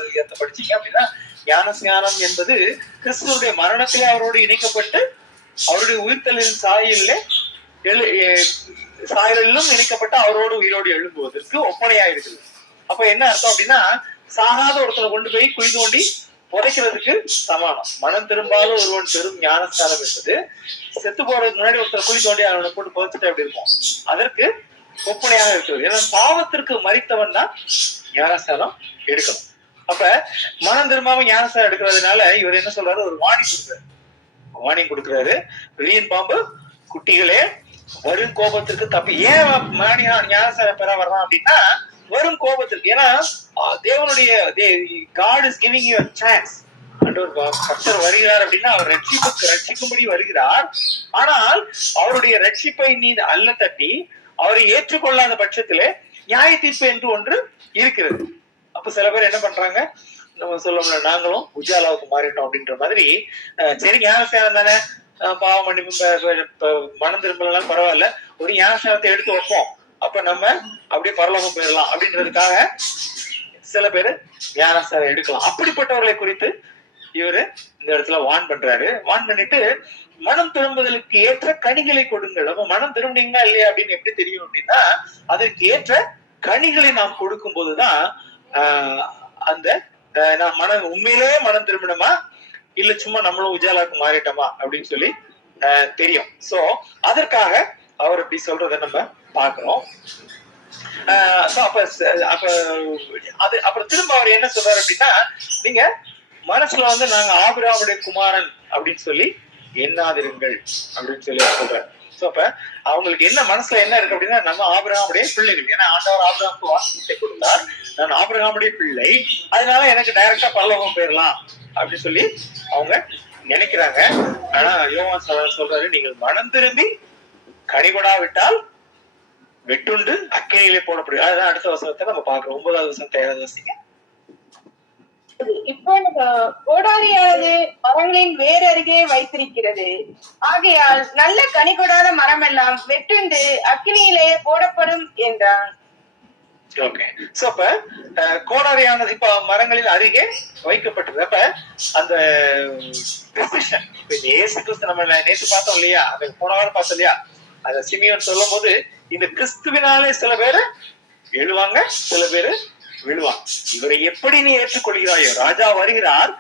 அதிகாரத்தை படிச்சீங்க அப்படின்னா, ஞானஸ்நானம் என்பது கிறிஸ்துவனுடைய மரணத்திலே அவரோடு இணைக்கப்பட்டு அவருடைய உயிர்த்தலின் சாயலிலும் இணைக்கப்பட்டு அவரோடு உயிரோடு எழும்புவதற்கு ஒப்பனையா இருக்குது. அப்ப என்ன அர்த்தம் அப்படின்னா, சாகாத ஒருத்தரை கொண்டு போய் குழி தோண்டி புதைக்கிறதுக்கு சமானம். மனம் திரும்பாத ஒருவன் பெரும் ஞானஸ்நானம் என்பது செத்து போறதுக்கு முன்னாடி ஒருத்தர் குழி தோண்டி அவனை போட்டு புதைச்சிட்டு அப்படி இருக்கும், அதற்கு ஒப்பனையாக இருக்கிறது. ஏன்னா பாவத்திற்கு மறித்தவன் தான் ஞானஸ்நானம் எடுக்கணும். அப்ப மனம் திரும்பாம ஞானஸ்நானம் எடுக்கிறதுனால இவர் என்ன சொல்றாரு, ஒரு வார்னிங் கொடுக்குறாரு. விரியன் பாம்பு குட்டிகளே, வரும் கோபத்திற்கு தப்பி ஏன் ஞானஸ்நானம் பெற வர்றான் அப்படின்னா வரும் கோபத்திற்கு. ஏன்னா தேவனுடைய God is giving you a chance. கர்த்தர் வருகிறார் அப்படின்னா அவர் ரட்சிக்கும்படி வருகிறார். ஆனால் அவருடைய ரட்சிப்பை நீ அல்ல தட்டி அவரை ஏற்றுக்கொள்ளாத பட்சத்திலே நியாய தீர்ப்பு என்று ஒன்று இருக்கிறது. அப்ப சில பேர் என்ன பண்றாங்க, நம்ம சொல்ல நாங்களும் உஜாலாவுக்கு மாறிட்டோம் அப்படின்ற மாதிரி, சரி ஞானஸ்நானம் தானே, பாவம் மன்னிப்பு மனம் திரும்பலாம் பரவாயில்ல, ஒரு ஞானஸ்நானத்தை எடுத்து வைப்போம், அப்ப நம்ம அப்படியே பரலோகம் போயிடலாம் அப்படின்றதுக்காக சில பேர் ஞானஸ்நானம் எடுக்கலாம். அப்படிப்பட்டவர்களை குறித்து இவரு இந்த இடத்துல வான் பண்றாரு. வான் பண்ணிட்டு மனம் திரும்புதலுக்கு ஏற்ற கனிகளை கொடுங்கள். அப்ப மனம் திரும்பினீங்களா இல்லையா அப்படின்னு எப்படி தெரியும் அப்படின்னா, அதற்கு ஏற்ற கனிகளை நாம் கொடுக்கும் போதுதான் அந்த நான் உண்மையிலேயே மனம் திரும்பினோமா இல்ல சும்மா நம்மளும் உஜாலாக்கு மாறிட்டோமா அப்படின்னு சொல்லி தெரியும். சோ அதற்காக அவர் அப்படி சொல்றத நம்ம பாக்குறோம். அப்புறம் திரும்ப அவர் என்ன சொல்றாரு அப்படின்னா, நீங்க மனசுல வந்து நாங்க ஆபிரகாமுடைய குமாரன் அப்படின்னு சொல்லி எண்ணாதிருங்கள் அப்படின்னு சொல்லி சொல்றாரு. சோ அப்ப அவங்களுக்கு என்ன மனசுல என்ன இருக்கு அப்படின்னா, நம்ம ஆபிரகாமுடைய பிள்ளைகள். ஏன்னா ஆண்டவர் ஆபிரகாமுக்கு வாக்குறுதியை கொடுத்தார், நான் ஆபிரகாமுடைய பிள்ளை, அதனால எனக்கு டைரக்டா பரலோகம் போயிடலாம் அப்படின்னு சொல்லி அவங்க நினைக்கிறாங்க. ஆனா யோவான் சொல்றாரு, நீங்கள் மனம் திரும்பி கனிகொடாவிட்டால் வெட்டுண்டு அக்கினியிலே போடப்படுது. அதுதான் அடுத்த வசனத்தை நம்ம பாக்குறோம். 9வது வசனத்தை 7வது வசனம். இப்போ கோடாரியானது மரங்களின் வேர் அருகே வைத்திருக்கிறது, ஆகையால் நல்ல கனி கொடாத மரம் எல்லாம் வெட்டுண்டு அக்கினியிலே போடப்படும் என்றான். ஓகே. சோ அப்ப கோடாரியானது இப்ப மரங்களின் அருகே வைக்கப்பட்டது. அப்ப அந்த டிசிஷன் இயேசு கிறிஸ்து நம்ம நேற்று பார்த்தோம் இல்லையா, அந்த போன வாரம் பார்த்தோம் இல்லையா, அந்த சிமியோன் சொல்லும் போது இந்த கிறிஸ்துவினாலே சில பேரு எழுவாங்க, சில பேரு விழுவான். இவரை எப்படி நீ ஏற்றுக்கொள்கிறாயோ, ராஜா வருகிறார்,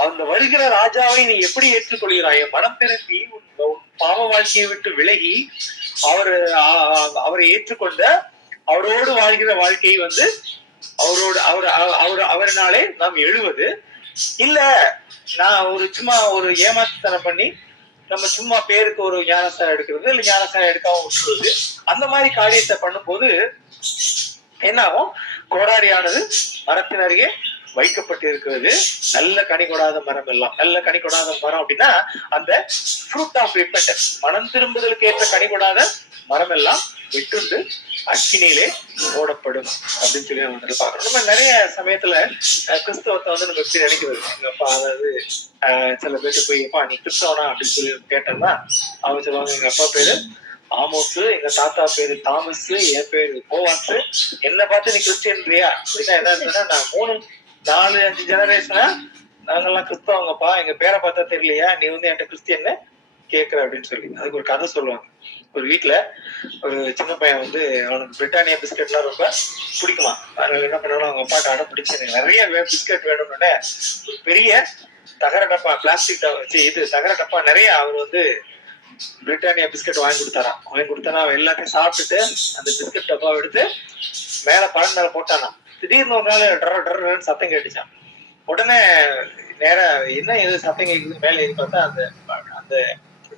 அந்த வருகிற ராஜாவை நீ எப்படி ஏற்றுக்கொள்கிறாயோ, மனம் திரும்பி பாவ வாழ்க்கையை விட்டு விலகி அவரை ஏற்றுக்கொண்ட அவரோடு வாழ்கிற வாழ்க்கையை வந்து அவரினாலே நாம் எழுவது இல்ல, நான் சும்மா ஒரு ஏமாற்றுத்தனம் பண்ணி நம்ம சும்மா பேருக்கு ஒரு ஞானஸ்நானம் எடுக்கிறது இல்ல ஞானஸ்நானம் எடுக்காம விட்டுறது, அந்த மாதிரி காரியத்தை பண்ணும்போது என்ன ஆகும், கோடாரியானது மரத்தின் அருகே வைக்கப்பட்டு இருக்கிறது. நல்ல கனி கொடாத மரம் எல்லாம், நல்ல கனி கொடாத மரம் அப்படின்னா அந்த ஃப்ரூட் ஆஃப் ரிப்பெண்டன்ஸ், மனம் திரும்புதலுக்கு ஏற்ற கனி கொடாத மரம் எல்லாம் வெட்டுண்டு அக்கினியிலே போடப்படும் அப்படின்னு சொல்லி நம்ம வந்து பாக்குறோம். நம்ம நிறைய சமயத்துல கிறிஸ்தவத்தை வந்து நம்ம எப்படி நினைக்கிறது, எங்கப்பா அதாவது சில பேருக்கு போய் எப்பா நீ கிறிஸ்தவனா அப்படின்னு சொல்லி கேட்டோம்னா அவங்க சொல்லுவாங்க, எங்க அப்பா பேரு ஆமோஸ், எங்க தாத்தா பேரு தாமஸ், என் பேரு போவாஸ், என்ன பார்த்து நீ கிறிஸ்டியன்றியா அப்படின்னா என்ன இருந்ததுன்னா, நான் 3, 4, 5 ஜெனரேஷனா நாங்கெல்லாம் கிறிஸ்தவங்கப்பா, எங்க பேரை பார்த்தா தெரியலையா, நீ வந்து என்கிட்ட கிறிஸ்டியன்னு கேட்கற அப்படின்னு சொல்லி அதுக்கு ஒரு கதை சொல்லுவாங்க. ஒரு வீட்டுல ஒரு சின்ன பையன் வந்து அவனுக்கு பிரிட்டானியா பிஸ்கெட்லாம் ரொம்ப பிடிக்குமா, அதனால என்ன பண்ணாலும் அவங்க அப்பாட்ட அடம் பிடிச்சு எனக்கு நிறைய பிஸ்கெட் வேணும்னு பெரிய தகர டப்பா, பிளாஸ்டிக் தகர டப்பா நிறைய அவர் வந்து பிரிட்டானியா பிஸ்கட் வாங்கி கொடுத்தானா அவன் எல்லாத்தையும் சாப்பிட்டுட்டு அந்த பிஸ்கட் டப்பாவை எடுத்து பழம் மேல போட்டானா. திடீர்னு ஒரு நாள் டர் சத்தம் கேட்டுச்சான். உடனே நேரா என்ன எது சத்தம் கேக்குது மேல ஏறி பார்த்தா அந்த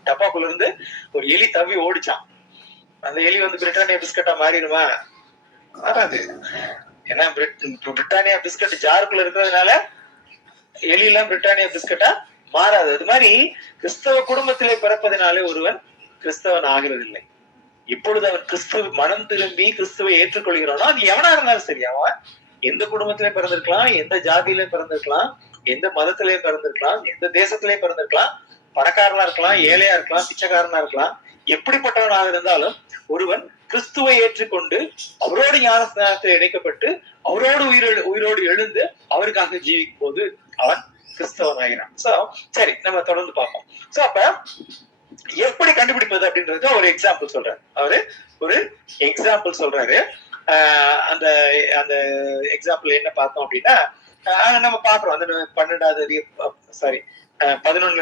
டப்பாக்குள்ள இருந்து ஒரு எலி தவி ஓடிச்சான். அந்த எலி வந்து பிரிட்டானியா பிஸ்கட்டா மாறிடுமா? மாறாது. ஏன்னா பிரிட்டானியா பிஸ்கட் ஜாருக்குள்ள இருக்கிறதுனால எலி எல்லாம் பிரிட்டானியா பிஸ்கட்டா மாறாது. அது மாதிரி கிறிஸ்தவ குடும்பத்திலே பிறப்பதனாலே ஒருவன் கிறிஸ்தவன் ஆகிறது இல்லை. இப்பொழுது அவன் கிறிஸ்துவ மனம் திரும்பி கிறிஸ்துவை ஏற்றுக்கொள்கிறானோ அது எவனா இருந்தாலும் சரி, அவன் எந்த குடும்பத்திலே பிறந்திருக்கலாம், எந்த ஜாதியிலே பிறந்திருக்கலாம், எந்த மதத்திலே பிறந்திருக்கலாம், எந்த தேசத்திலே பிறந்திருக்கலாம், பணக்காரனா இருக்கலாம், ஏழையா இருக்கலாம், பிச்சைக்காரனா இருக்கலாம், எப்படிப்பட்டவனாக இருந்தாலும் ஒருவன் கிறிஸ்துவை ஏற்றுக்கொண்டு அவரோடு ஞானஸ்நானத்தில் இணைக்கப்பட்டு அவரோடு உயிரோடு எழுந்து அவருக்காக ஜீவிக்கும் போது அவன் கிறிஸ்தவன் ஆகிறான். சோ சரி, நம்ம தொடர்ந்து பார்ப்போம். சோ அப்ப எப்படி கண்டுபிடிப்பது அப்படின்றது ஒரு எக்ஸாம்பிள் சொல்றாரு. அவரு ஒரு எக்ஸாம்பிள் சொல்றாரு. அந்த அந்த எக்ஸாம்பிள் என்ன பார்த்தோம் அப்படின்னா, நம்ம பாக்குறோம் அந்த 11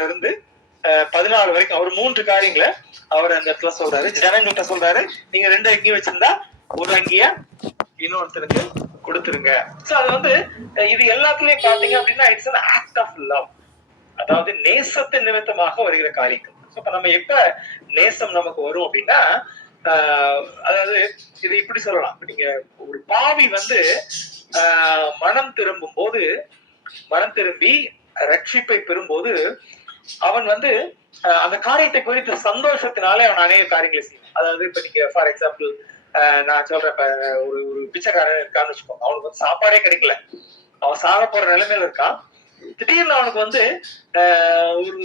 இருந்து 14 வரைக்கும் அவர் 3 காரியங்களை அவர் அந்த இடத்துல சொல்றாரு. ஜனங்கள்கிட்ட சொல்றாரு, நீங்க 2 அங்கி வச்சிருந்தா ஒரு அங்கிய இன்னொருத்தருக்கு கொடுத்துருங்க. சோ அது வந்து இது எல்லாத்துலயும் பாத்தீங்க அப்படின்னா it's an act of love, அதாவது நேசத்தின் நிமித்தமாக வருகிற காரியங்கள். இப்ப நம்ம எப்ப நேசம் நமக்கு வரும் அப்படின்னா அதாவது இது இப்படி சொல்லலாம். நீங்க ஒரு பாவி வந்து மனம் திரும்பி ரட்சிப்பை பெறும்போது அவன் வந்து அந்த காரியத்தை குறித்த சந்தோஷத்தினாலே அவன் அநேக காரியங்களை செய்வான். அதாவது இப்ப நீங்க ஃபார் எக்ஸாம்பிள் நான் சொல்றேன், இப்ப ஒரு பிச்சைக்காரன் இருக்கான்னு வச்சுக்கோங்க. அவனுக்கு வந்து சாப்பாடே கிடைக்கல, அவன் சாக போற நிலைமையில இருக்கான். திடீர்னு அவனுக்கு வந்து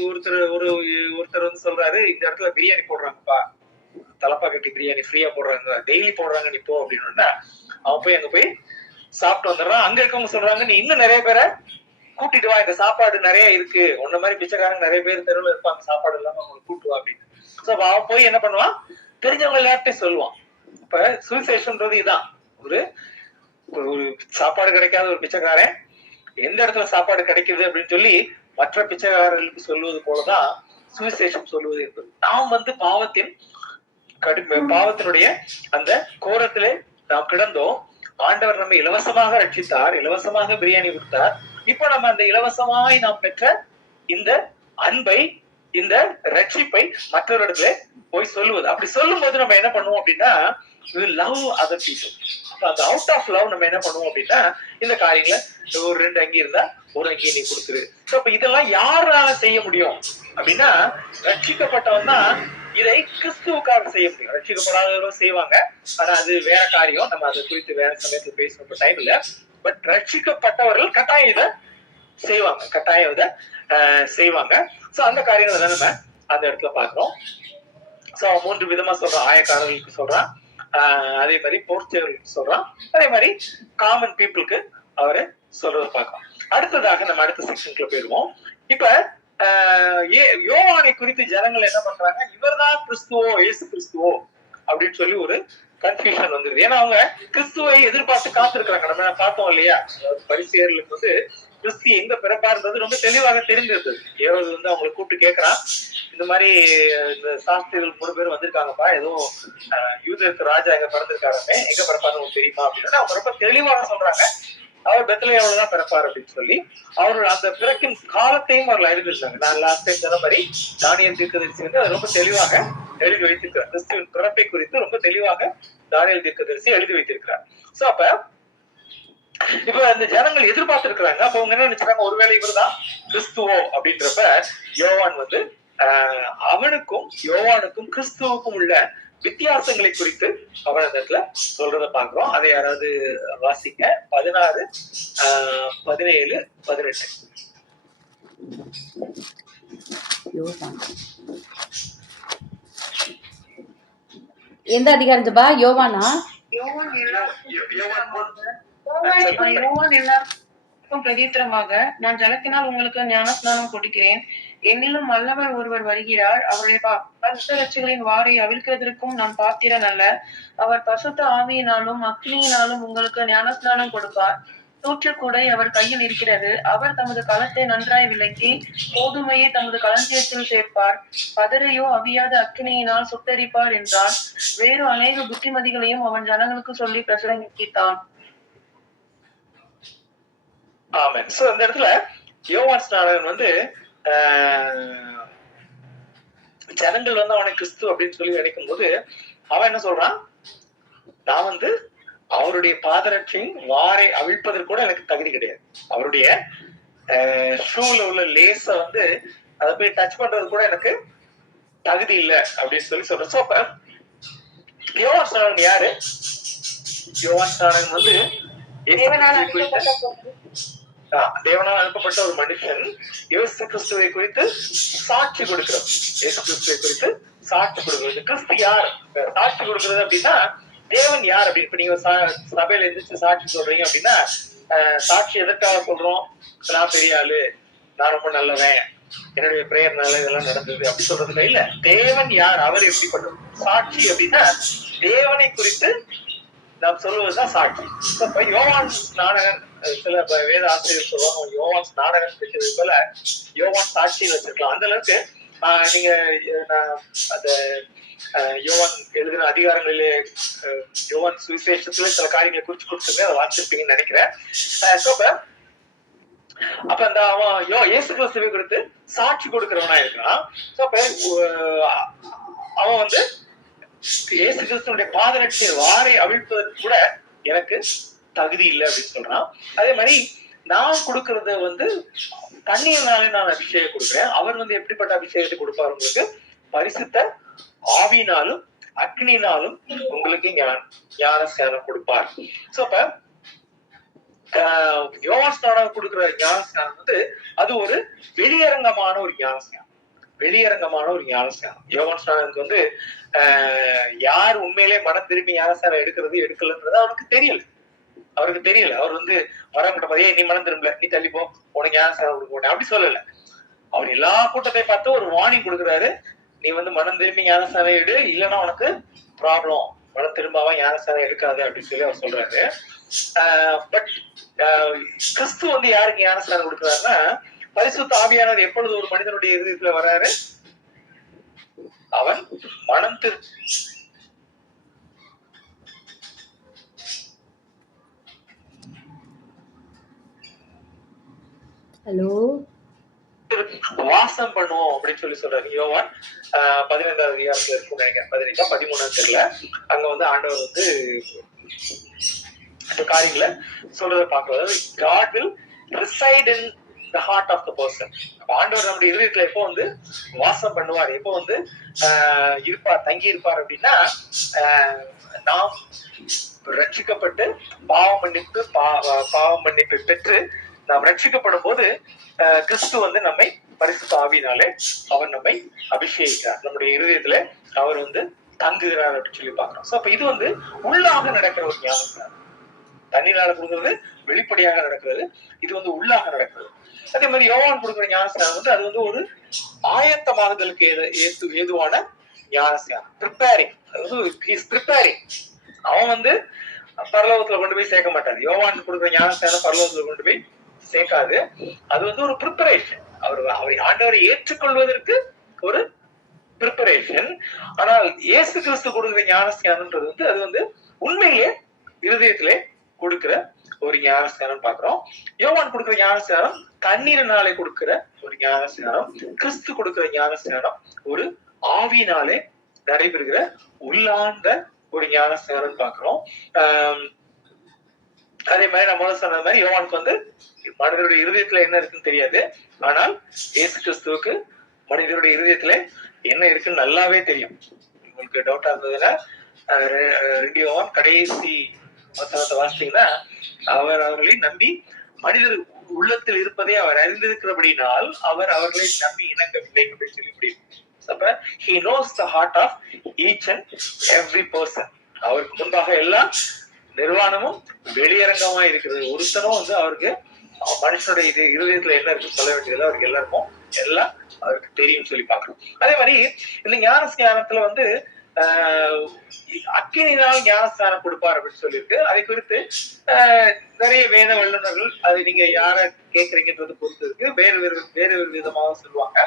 ஒருத்தர் வந்து சொல்றாரு, இந்த இடத்துல பிரியாணி போடுறாங்கப்பா, தலப்பா கட்டி பிரியாணி ஃப்ரீயா போடுறாங்க, டெய்லி போடுறாங்க, நீ போ அப்படின்னு அவன் போய் அங்க போய் சாப்பிட்டு வந்துடுறான். அங்க இருக்கவங்க சொல்றாங்க, நீ இன்னும் நிறைய பேரை கூட்டிட்டு வா, இந்த சாப்பாடு நிறைய இருக்கு, உன்ன மாதிரி பிச்சைக்காரங்க நிறைய பேர் தெருவில் இருப்பாங்க, சாப்பாடு இல்லாம அவங்களுக்கு கூட்டு வா அப்படின்னு. சோ அவன் போய் என்ன பண்ணுவான், தெரிஞ்சவங்க எல்லார்ட்டையும் சொல்லுவான். இப்ப சுவிசேஷன்றது இதான், ஒரு சாப்பாடு கிடைக்காத ஒரு பிச்சைக்காரன் எந்த இடத்துல சாப்பாடு கிடைக்குது அப்படின்னு சொல்லி மற்ற பிச்சைக்காரர்களுக்கு சொல்லுவது போலதான் சுவிசேஷம் சொல்லுவது என்பது. நாம் வந்து பாவத்தினுடைய அந்த கோரத்திலே நாம் கிடந்தோம். ஆண்டவர் நம்ம இலவசமாக ரட்சித்தார், இலவசமாக பிரியாணி கொடுத்தார். இப்ப நம்ம அந்த இலவசமாய் நாம் பெற்ற இந்த அன்பை, இந்த ரட்சிப்பை மற்றவரிடத்துல போய் சொல்லுவது. அப்படி சொல்லும் போது நம்ம என்ன பண்ணுவோம் அப்படின்னா, லவ் அதர் பீப்புள். அந்த அவுட் ஆஃப் லவ் நம்ம என்ன பண்ணுவோம் அப்படின்னா, இந்த காரியங்களை ஒரு 2 அங்கி இருந்தா ஒரு அங்கி நீ கொடுத்துரு. அப்ப இதெல்லாம் யாரால செய்ய முடியும் அப்படின்னா, ரட்சிக்கப்பட்டவன் தான் இதை கிறிஸ்துவுக்காக செய்ய முடியும். ரட்சிக்கப்படாதவரும் செய்வாங்க, ஆனா அது வேற காரியம், நம்ம அதை குறித்து வேற சமயத்துல பேசணும், டைம் இல்ல. பட் ரட்சிக்கப்பட்டவர்கள் கட்டாயம் இதை செய்வாங்க, கட்டாயம் இதை செய்வாங்க. சோ அந்த காரியங்களை நம்ம அந்த இடத்துல பாக்குறோம். சோ 3 விதமா சொல்றான். ஆயக்காரர்களுக்கு சொல்றான், அதே மாதிரி போர்ச்சர்களுக்கு சொல்றான், அதே மாதிரி காமன் பீப்புளுக்கு அவரு சொல்றதை பார்க்கலாம். அடுத்ததாக நம்ம அடுத்த செக்ஷனுக்குள்ள போயிடுவோம். இப்ப யோவானை குறித்து ஜனங்கள் என்ன பண்றாங்க, இவர்தான் கிறிஸ்துவோ, இயேசு கிறிஸ்துவோ அப்படின்னு சொல்லி ஒரு கன்ஃபியூஷன் வந்துருது. ஏன்னா அவங்க கிறிஸ்துவை எதிர்பார்த்து காத்திருக்கிறாங்க. நம்ம பார்த்தோம் இல்லையா, பரிசேயர்களுக்கு வந்து கிறிஸ்து எங்க பிறப்பாருன்றது ரொம்ப தெளிவாக தெரிஞ்சிருந்தது. ஏதாவது வந்து அவங்களை கூப்பிட்டு கேட்கறான், இந்த மாதிரி இந்த சாஸ்திரிகள் 3 பேர் வந்திருக்காங்கப்பா, ஏதோ யூதருக்கு ராஜா எங்க பிறந்திருக்காருமே, எங்க பிறப்பாரு உங்களுக்கு தெரியுமா அப்படின்னு அவங்க ரொம்ப தெளிவாக சொல்றாங்க. அவர் பெத்லகேம்ல தான் பிறப்பார் அப்படின்னு சொல்லி அவர்கள் அந்த பிறக்கும் காலத்தையும் அவர்கள் அறிந்திருக்காங்க. நான் லாஸ்ட் டைம் சொன்ன மாதிரி தானியேல் தீர்க்கதரிசி வந்து அதை ரொம்ப தெளிவாக எழுதி வைத்திருக்கிறார். கிறிஸ்துவின் பிறப்பை குறித்து ரொம்ப தெளிவாக தானியேல் தீர்க்கதரிசி எழுதி வைத்திருக்கிறார். சோ அப்ப இப்ப இந்த ஜனங்கள் எதிர்பார்த்து இருக்கிறாங்க. அப்ப அவங்க என்ன நினைச்சாங்க, ஒருவேளை இவர்தான் கிறிஸ்துவோ அப்படின்றப்ப யோவான் வந்து அவனுக்கும் யோவானுக்கும் கிறிஸ்துவுக்கும் உள்ள வித்தியாசங்களை குறித்து அவன் அந்த இடத்துல சொல்றதை பாக்குறோம். அதை யாராவது வாசிக்க. 16, 17, 18. எந்த அதிகாரம் ஜபா? யோவானா? யோவான் எல்லாருக்கும் பிரதித்திரமாக, நான் ஜலத்தினால் உங்களுக்கு ஞானஸ்நானம் கொடுக்கிறேன், என்னிலும் வல்லவர் ஒருவர் வருகிறார், அவருடைய பரிசுத்தரின் வாரை அவிழ்க்கிறதற்கும் நான் பாத்திரன் அல்ல. அவர் பரிசுத்த ஆவியினாலும் அக்னியினாலும் உங்களுக்கு ஞானஸ்நானம் கொடுப்பார். தூற்றுக்கூடை அவர் கையில் இருக்கிறது. அவர் தமது களத்தை நன்றாய் விளக்கி கோதுமையை தமது களஞ்சியத்தில் சேர்ப்பார். பதரையோ அவியாத அக்னியினால் சுட்டரிப்பார் என்றார். வேறு அநேக புத்திமதிகளையும் அவன் ஜனங்களுக்கு சொல்லி பிரசங்கித்தான். ஆமென். சோ இந்த இடத்துல யோவான் ஸ்நானகன் வந்து ஜனங்கள் வந்து அவனை கிறிஸ்து அப்படின்னு சொல்லி நினைக்கும் போது அவன் என்ன சொல்றான், நான் வந்து அவருடைய பாதரட்சியின் வாரை அவிழ்ப்பதற்கு கூட எனக்கு தகுதி கிடையாது, அவருடைய ஷூல உள்ள லேச வந்து அதை போய் டச் பண்றது கூட எனக்கு தகுதி இல்லை அப்படின்னு சொல்லி சொல்றேன். சோ அப்ப யோவான் ஸ்நானகன் யாரு? யோவான் ஸ்நானகன் வந்து தேவனால் அனுப்பப்பட்ட ஒரு மனுஷன், இயேசு கிறிஸ்துவை குறித்து சாட்சி கொடுக்கிறார். இயேசு கிறிஸ்துவை குறித்து சாட்சி கொடுக்கிறது. கிறிஸ்து யார் சாட்சி கொடுக்கிறது அப்படின்னா, தேவன் யார் அப்படின்னு. இப்ப நீங்க சபையில எந்திரிச்சு சாட்சி சொல்றீங்க அப்படின்னா, சாட்சி எதற்காக சொல்றோம்? நான் பெரிய ஆளு, நான் ரொம்ப நல்லவன், என்னுடைய பிரேயர்னால இதெல்லாம் நடந்தது அப்படி சொல்றதுல இல்ல. தேவன் யார், அவர் எப்படிப்பட்டவர்? சாட்சி அப்படின்னா தேவனை குறித்து நாம் சொல்லுவதுதான் சாட்சி. இப்ப யோவான் ஸ்நானகன், சில வேத ஆசிரியர் சொல்லுவாங்க யோவான் ஸ்நானகன் இருக்கிறது போல யோவான் சாட்சின்னு வச்சிருக்கலாம். அந்த அளவுக்கு நீங்க அந்த யோவான் எழுதின அதிகாரங்களிலே யோவான் சுவிசேஷத்துல சில காரியங்களை குறிச்சு கொடுத்துருங்க, அதை வாசிச்சிருப்பீங்கன்னு நினைக்கிறேன். அப்ப அந்த அவன் இயேசு கிறிஸ்துவை குறித்து சாட்சி கொடுக்கிறவனா இருக்கிறான். அப்ப அவன் வந்து இயேசு கிறிஸ்துவனுடைய பாதரட்சை வாரை அவிழ்ப்பதற்கு கூட எனக்கு தகுதி இல்லை அப்படின்னு சொல்றான். அதே மாதிரி நான் கொடுக்கறது வந்து தண்ணீர்னாலே நான் அபிஷேகம் கொடுக்குறேன். அவர் வந்து எப்படிப்பட்ட அபிஷேகத்தை கொடுப்பாரு உங்களுக்கு? பரிசுத்த ஆவியினாலும் அக்னினாலும் உங்களுக்கு ஞானஸ்நானம் கொடுப்பார். சோ அப்ப யோவான்ஸ்நானம் கொடுக்கிற ஞானஸ்நானம் வந்து அது ஒரு வெளியரங்கமான ஒரு ஞானஸ்நானம். வெளியரங்கமான ஒரு ஞானஸ்நானம். யோவான்ஸ்நானத்துக்கு வந்து யார் உண்மையிலே மனம் திரும்பி ஞானஸ்நானம் எடுக்கலன்றது அவருக்கு தெரியல. அவர் வந்து வரங்கிட்ட போதே நீ மனம் திரும்பல, நீ தள்ளிப்போ, உனக்கு ஞானஸ்நானம் கொடுக்க மாட்டேன் அப்படி சொல்லல. அவர் எல்லா கூட்டத்தை பார்த்து ஒரு வார்னிங் கொடுக்குறாரு. நீ வந்து மனம் திரும்பி ஞானஸ்நானம் எடு, இல்லைன்னா உனக்கு ப்ராப்ளம், மனம் திரும்பாவா ஞானஸ்நானம் எடுக்காது அப்படின்னு சொல்லி அவர் சொல்றாரு. பட் கிறிஸ்து வந்து யாருக்கு ஞானஸ்நானம் கொடுக்குறாருன்னா, பரிசுத்த ஆவியானவர் எப்பொழுது ஒரு மனிதனுடைய இதயத்துல வர்றாரு? அவன் மனம் ஹலோ வாசம் பண்ணுவோம் அப்படின்னு சொல்லி சொல்றாரு. யோவான் 15வது அதிகாரத்துல இருக்கும் நினைக்கிறேன், 15 13 தெரியல. அங்க வந்து ஆண்டவர் வந்து காரியங்களை சொல்றதை பார்க்கறது. God will reside in the heart of the person. ஆண்டவர் நம்முடைய இதயத்துல எப்போ வந்து வாசம் பண்ணுவார், எப்போ வந்து இருப்பார், தங்கி இருப்பார் அப்படின்னா, நாம் ரட்சிக்கப்பட்டு பாவ மன்னிப்பை பெற்று நாம் ரட்சிக்கப்படும் போது கிறிஸ்து வந்து நம்மை பரிசுத்த ஆவியினாலே அவர் நம்மை அபிஷேகிக்கிறார். நம்முடைய இருதயத்துல அவர் வந்து தங்குகிறார் அப்படின்னு சொல்லி பாக்குறோம். சோ அப்ப இது வந்து உள்ளாக நடக்கிற ஒரு ஞானம். தண்ணீரால கொடுக்கிறது வெளிப்படையாக நடக்கிறது, இது வந்து உள்ளாக நடக்கிறது. அதே மாதிரி யோவான் கொடுக்குற ஞானஸ்நானம் வந்து அது வந்து ஒரு ஆயத்தமாகுதலுக்கு ஏதுவான ஞானஸ்நானம். ப்ரிப்பேரிங். அவன் வந்து பரலோகத்துல கொண்டு போய் சேர்க்க மாட்டாரு. யோவான் கொடுக்குற ஞானஸ்நானம் பரலோகத்துல கொண்டு போய் சேர்க்காது. அது வந்து ஒரு ப்ரிப்பரேஷன். அவரை ஆண்டவரை ஏற்றுக்கொள்வதற்கு ஒரு ப்ரிப்பரேஷன். ஆனால் இயேசு கிறிஸ்து கொடுக்குற ஞானஸ்நானம்ன்றது வந்து அது வந்து உண்மையிலே இருதயத்திலே கொடுக்கிற ஒரு ஞானஸ்நானம் பாக்குறோம். யோவான் கொடுக்கிற ஞானஸ்நானம் தண்ணீரினாலே கொடுக்கிற ஒரு ஞானஸ்நானம். கிறிஸ்து கொடுக்கிற ஞானஸ்நானம் ஒரு ஆவியினாலே நடைபெறுகிற உள்ளார்ந்த ஒரு ஞானஸ்நானம் பாக்குறோம். அதே மாதிரி நம்ம சொன்ன மாதிரி யோவானுக்கு வந்து மனிதனுடைய இருதயத்துல என்ன இருக்குன்னு தெரியாது. ஆனால் இயேசு கிறிஸ்துவுக்கு மனிதனுடைய இருதயத்துல என்ன இருக்குன்னு நல்லாவே தெரியும். உங்களுக்கு டவுட்டா இருந்ததுன்னா 2 யோவான் கடைசி வசனத்தை வாசித்தீங்கன்னா, அவர்களை நம்பி மனிதர் உள்ளத்தில் இருப்பதை அவர் அறிந்திருக்கிறபடினால் அவர் அவர்களை நம்பி இணங்கவில்லை அப்படின்னு சொல்லி முடியும். அப்ப he knows the heart of each and every person. அவருக்கு முன்பாக எல்லாம் நிர்வாணமும் வெளியரங்கமா இருக்கிறது. ஒருத்தனும் வந்து அவருக்கு மனுஷனுடைய இது இருதயத்துல என்ன இருக்கு சொல்ல வேண்டியது அவருக்கு எல்லாருக்கும் எல்லாம் அவருக்கு தெரியும் சொல்லி பாக்குறோம். அதே மாதிரி இந்த ஞானஸ்நானத்துல வந்து அக்கினியினால் ஞானஸ்நானம் கொடுப்பார் அப்படின்னு சொல்லியிருக்கு. அதை குறித்து நிறைய வேத வல்லுநர்கள், அது நீங்க யார கேட்கறீங்கன்றது பொறுத்து இருக்கு, வேறு விதமாக சொல்லுவாங்க.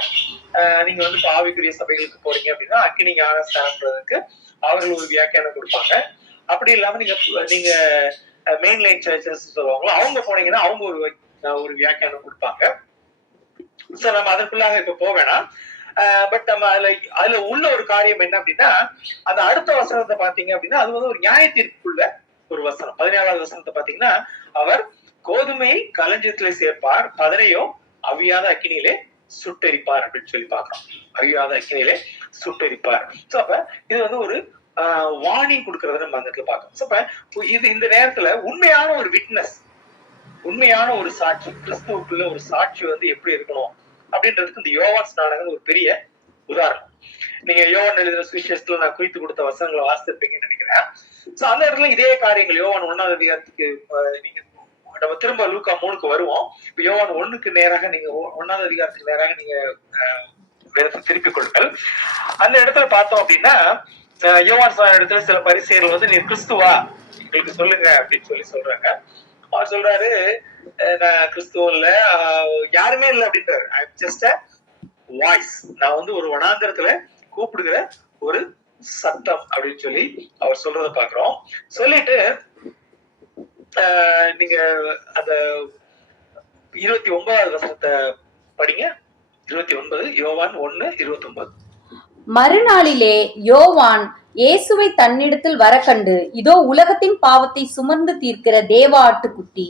நீங்க வந்து ஆவிக்குரிய சபைகளுக்கு போறீங்க அப்படின்னா அக்கினி ஞானஸ்நானம்ன்றதுக்கு அவர்கள் ஒரு வியாக்கியானம் கொடுப்பாங்க. அப்படி இல்லாம நீங்க மெயின் லைன் சர்ச்சஸ் சொல்லுவாங்களோ அவங்க போனீங்கன்னா அவங்க ஒரு வியாக்கியானம் கொடுப்பாங்க. சோ நம்ம அதற்குள்ளாக இப்ப போவேனா. பட் நம்ம அதுல உள்ள ஒரு காரியம் என்ன அப்படின்னா, அந்த அடுத்த வசனத்தை பாத்தீங்க அப்படின்னா அது வந்து ஒரு நியாய தீர்ப்புக்குள்ள ஒரு வசனம். 17வது வசனத்தை பாத்தீங்கன்னா, அவர் கோதுமை களஞ்சியத்திலே சேர்ப்பார், பதரையோ அவியாத அக்கினியிலே சுட்டெரிப்பார் அப்படின்னு சொல்லி பாக்குறோம். அவியாத அக்கினியிலே சுட்டெரிப்பார். சோ அப்ப இது வந்து ஒரு வார்னிங் கொடுக்கறத நம்ம அந்த இடத்துல பார்க்கணும். சோ அப்ப இது இந்த நேரத்துல உண்மையான ஒரு விட்னஸ், உண்மையான ஒரு சாட்சி, கிறிஸ்துவுக்குள்ள ஒரு சாட்சி வந்து எப்படி இருக்கணும் அப்படின்றதுக்கு இந்த யோவான் ஸ்நானகம் ஒரு பெரிய உதாரணம். நீங்க யோவான் எழுதின சுவிசேஷத்துல நான் குறித்து கொடுத்த வசனங்களை வாசிப்பீங்கன்னு நினைக்கிறேன். சோ அந்த இடத்துல இதே காரியங்கள் யோவான் 1வது அதிகாரத்துக்கு நீங்க நம்ம திரும்ப லூக்கா 3க்கு வருவோம். இப்ப யோவான் 1க்கு நேராக நீங்க 1வது அதிகாரத்துக்கு நேராக நீங்க வேதத்தை திருப்பிக் கொள்ளுங்கள். அந்த இடத்துல பார்த்தோம் அப்படின்னா, யோவான் இடத்துல சில பரிசேயர்கள் வந்து நீ கிறிஸ்துவா எங்களுக்கு சொல்லுங்க அப்படின்னு சொல்றாங்க. அவர் சொல்றாரு, நான் கிறிஸ்துவ இல்ல, யாருமே இல்லை அப்படின்றாரு. ஐ அம் ஜஸ்ட் a வாய்ஸ். நான் வந்து ஒரு வனாந்தரத்துல கூப்பிடுகிற ஒரு சத்தம் அப்படின்னு சொல்லி அவர் சொல்றதை பாக்குறோம். சொல்லிட்டு நீங்க அந்த 29வது வசனத்தை படிங்க. 29, யோவான் 1:29. மறுநாளிலே யோவான் இயேசுவை தன்னிடத்தில் வர கண்டு, இதோ உலகத்தின் பாவத்தை சுமந்து தீர்க்கிற தேவ ஆட்டுக்குட்டி.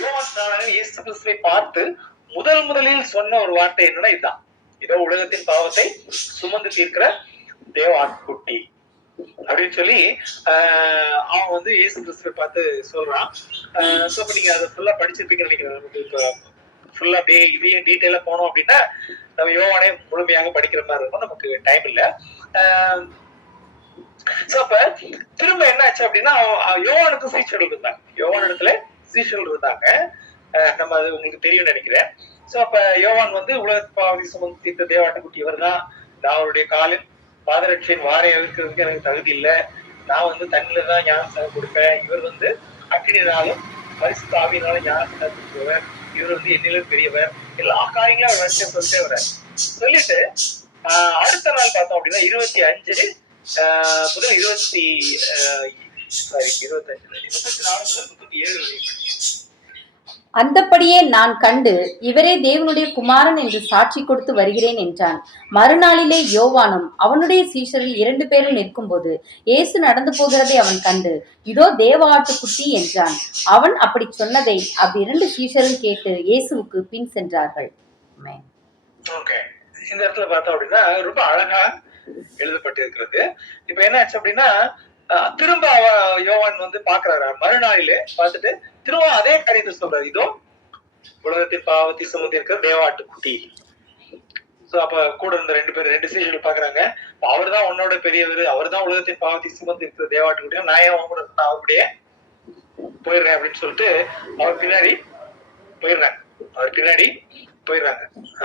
யோவான் ஸ்நானகன் இயேசு கிறிஸ்துவை பார்த்து முதலில் சொன்ன ஒரு வார்த்தை என்னன்னா இதுதான், இதோ உலகத்தின் பாவத்தை சுமந்து தீர்க்கிற தேவ ஆட்டுக்குட்டி அப்படின்னு சொல்லி அவன் வந்து இயேசு கிறிஸ்துவை பார்த்து சொல்றான். சோ இப்ப நீங்க அதை ஃபுல்லா படிச்சிருப்பீங்கன்னு நினைக்கிறேன். ஃபுல்லா அப்படியே இதையும் டீட்டெயிலா போனோம் அப்படின்னா நம்ம யோவானே முழுமையாக படிக்கிற மாதிரி இருக்கும், நமக்கு டைம் இல்ல. சோ அப்ப திரும்ப என்ன ஆச்சு அப்படின்னா யோவானுக்கு சீஷர்கள் இருந்தாங்க, யோவான் இடத்துல சீஷர்கள் இருந்தாங்க. நம்ம அது உங்களுக்கு தெரியும் நினைக்கிறேன். சோ அப்ப யோவான் வந்து உலக பாவத்தை சுமந்து தீர்த்த தேவாட்டுக்குட்டி இவர் தான், நான் அவருடைய காலில் பாதரட்சியின் வாரை அவிர்க்கிறதுக்கு எனக்கு தகுதி இல்லை, நான் வந்து தண்ணில தான் ஞானஸ்தானம் கொடுப்பேன், இவர் வந்து அக்கினினாலும் பரிசுத்த ஆவியினாலும் ஞானஸ்தானம் கொடுப்பவர், இவர் வந்து என்னிலும் பெரியவர், எல்லா காரியங்களும் அவர் வரிசையா சொல்லிட்டே வர சொல்லிட்டு அடுத்த நாள் பார்த்தோம் அப்படின்னா 25 முதல் 24 முதல் 37 அந்தப்படியே நான் கண்டு, இவரே தேவனுடைய குமாரன் என்று சாட்சி கொடுத்து வருகிறேன் என்றான். மறுநாளிலே யோவானும் அவனுடைய சீஷரில் 2 பேரும் நிற்கும்போது இயேசு நடந்து போகிறதை அவன் கண்டு, இதோ தேவ ஆட்டுக்குட்டி என்றான். அவன் அப்படி சொன்னதை அவ்விரண்டு சீஷரும் கேட்டு இயேசுவுக்கு பின் சென்றார்கள். இந்த இடத்துல பார்த்தோம் அப்படின்னா ரொம்ப அழகா எழுதப்பட்டிருக்கிறது. இப்ப என்ன ஆச்சு அப்படின்னா திரும்ப யோவான் வந்து பாக்குறாரு, மறுநாளிலே பார்த்துட்டு திரும்ப அதே காரியத்தை சொல்றாரு, இதோ உலகத்தின் பாவத்தை சுமந்து இருக்கிற தேவாட்டுக்குட்டி. சோ அப்ப கூட இருந்த 2 சீஷர்கள் பாக்குறாங்க, அவர் தான் உன்னோட பெரியவர், அவர் தான் உலகத்தின் பாவத்தை சுமந்து இருக்கிற தேவாட்டுக்குட்டி, நான் ஏன் கூட நான் அப்படியே போயிடுறேன் அப்படின்னு சொல்லிட்டு அவர் பின்னாடி போயிடுறாங்க.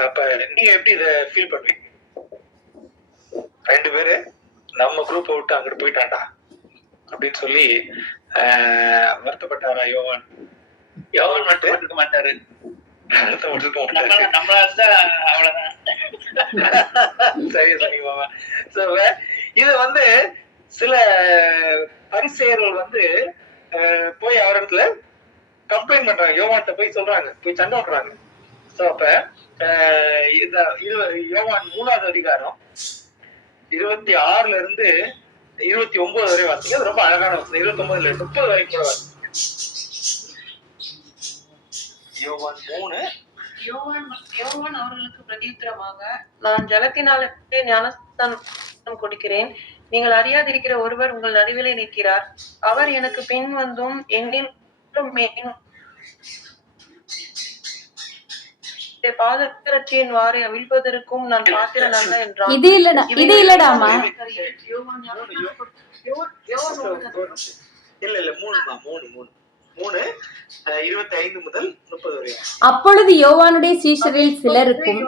அப்ப நீங்க எப்படி இத ஃபீல் பண்ணுவீங்க? 2 பேரு நம்ம குரூப்பை விட்டு அங்கிட்டு போயிட்டான்டா அப்படின்னு சொல்லி வருத்தப்பட்டாரா யோவான்? யோவான் மட்டும் இருக்க மாட்டாரு, சரியா சொன்னீங்க மாமா. இது வந்து சில பரிசேயர்கள் வந்து போய் அவரிடத்துல கம்ப்ளைண்ட் பண்றாங்க, யோவான்கிட்ட போய் சொல்றாங்க, போய் சண்டை ஓட்டுறாங்க. சோ அப்ப இந்த யோவான் 3வது அதிகாரம் 26ல இருந்து 29 வரை வாசிங்க. அது ரொம்ப அழகான வசனம். 29 இல்ல 30 வரைக்கும் கூட வாசிங்க. யோவான் 3. யோவான் அவர்களுக்கு பிரதியுத்தரமாக, நான் ஜலத்தினாலே ஞானஸ்தானம் கொடுக்கிறேன், நீங்கள் அறியாதிருக்கிற ஒருவர் உங்கள் நடுவிலே நிற்கிறார், அவர் எனக்கு பின் வந்தும் என்னிலும் பாதரட்சியின் வாரை அவிழ்ப்பதற்கும் நான் பாத்திரன் அல்ல என்றான். இது இல்லடாமா, இல்ல 3 25 முதல் 30 வரை. அப்பொழுது யோவானுடைய சீஷரில் சிலருக்கும்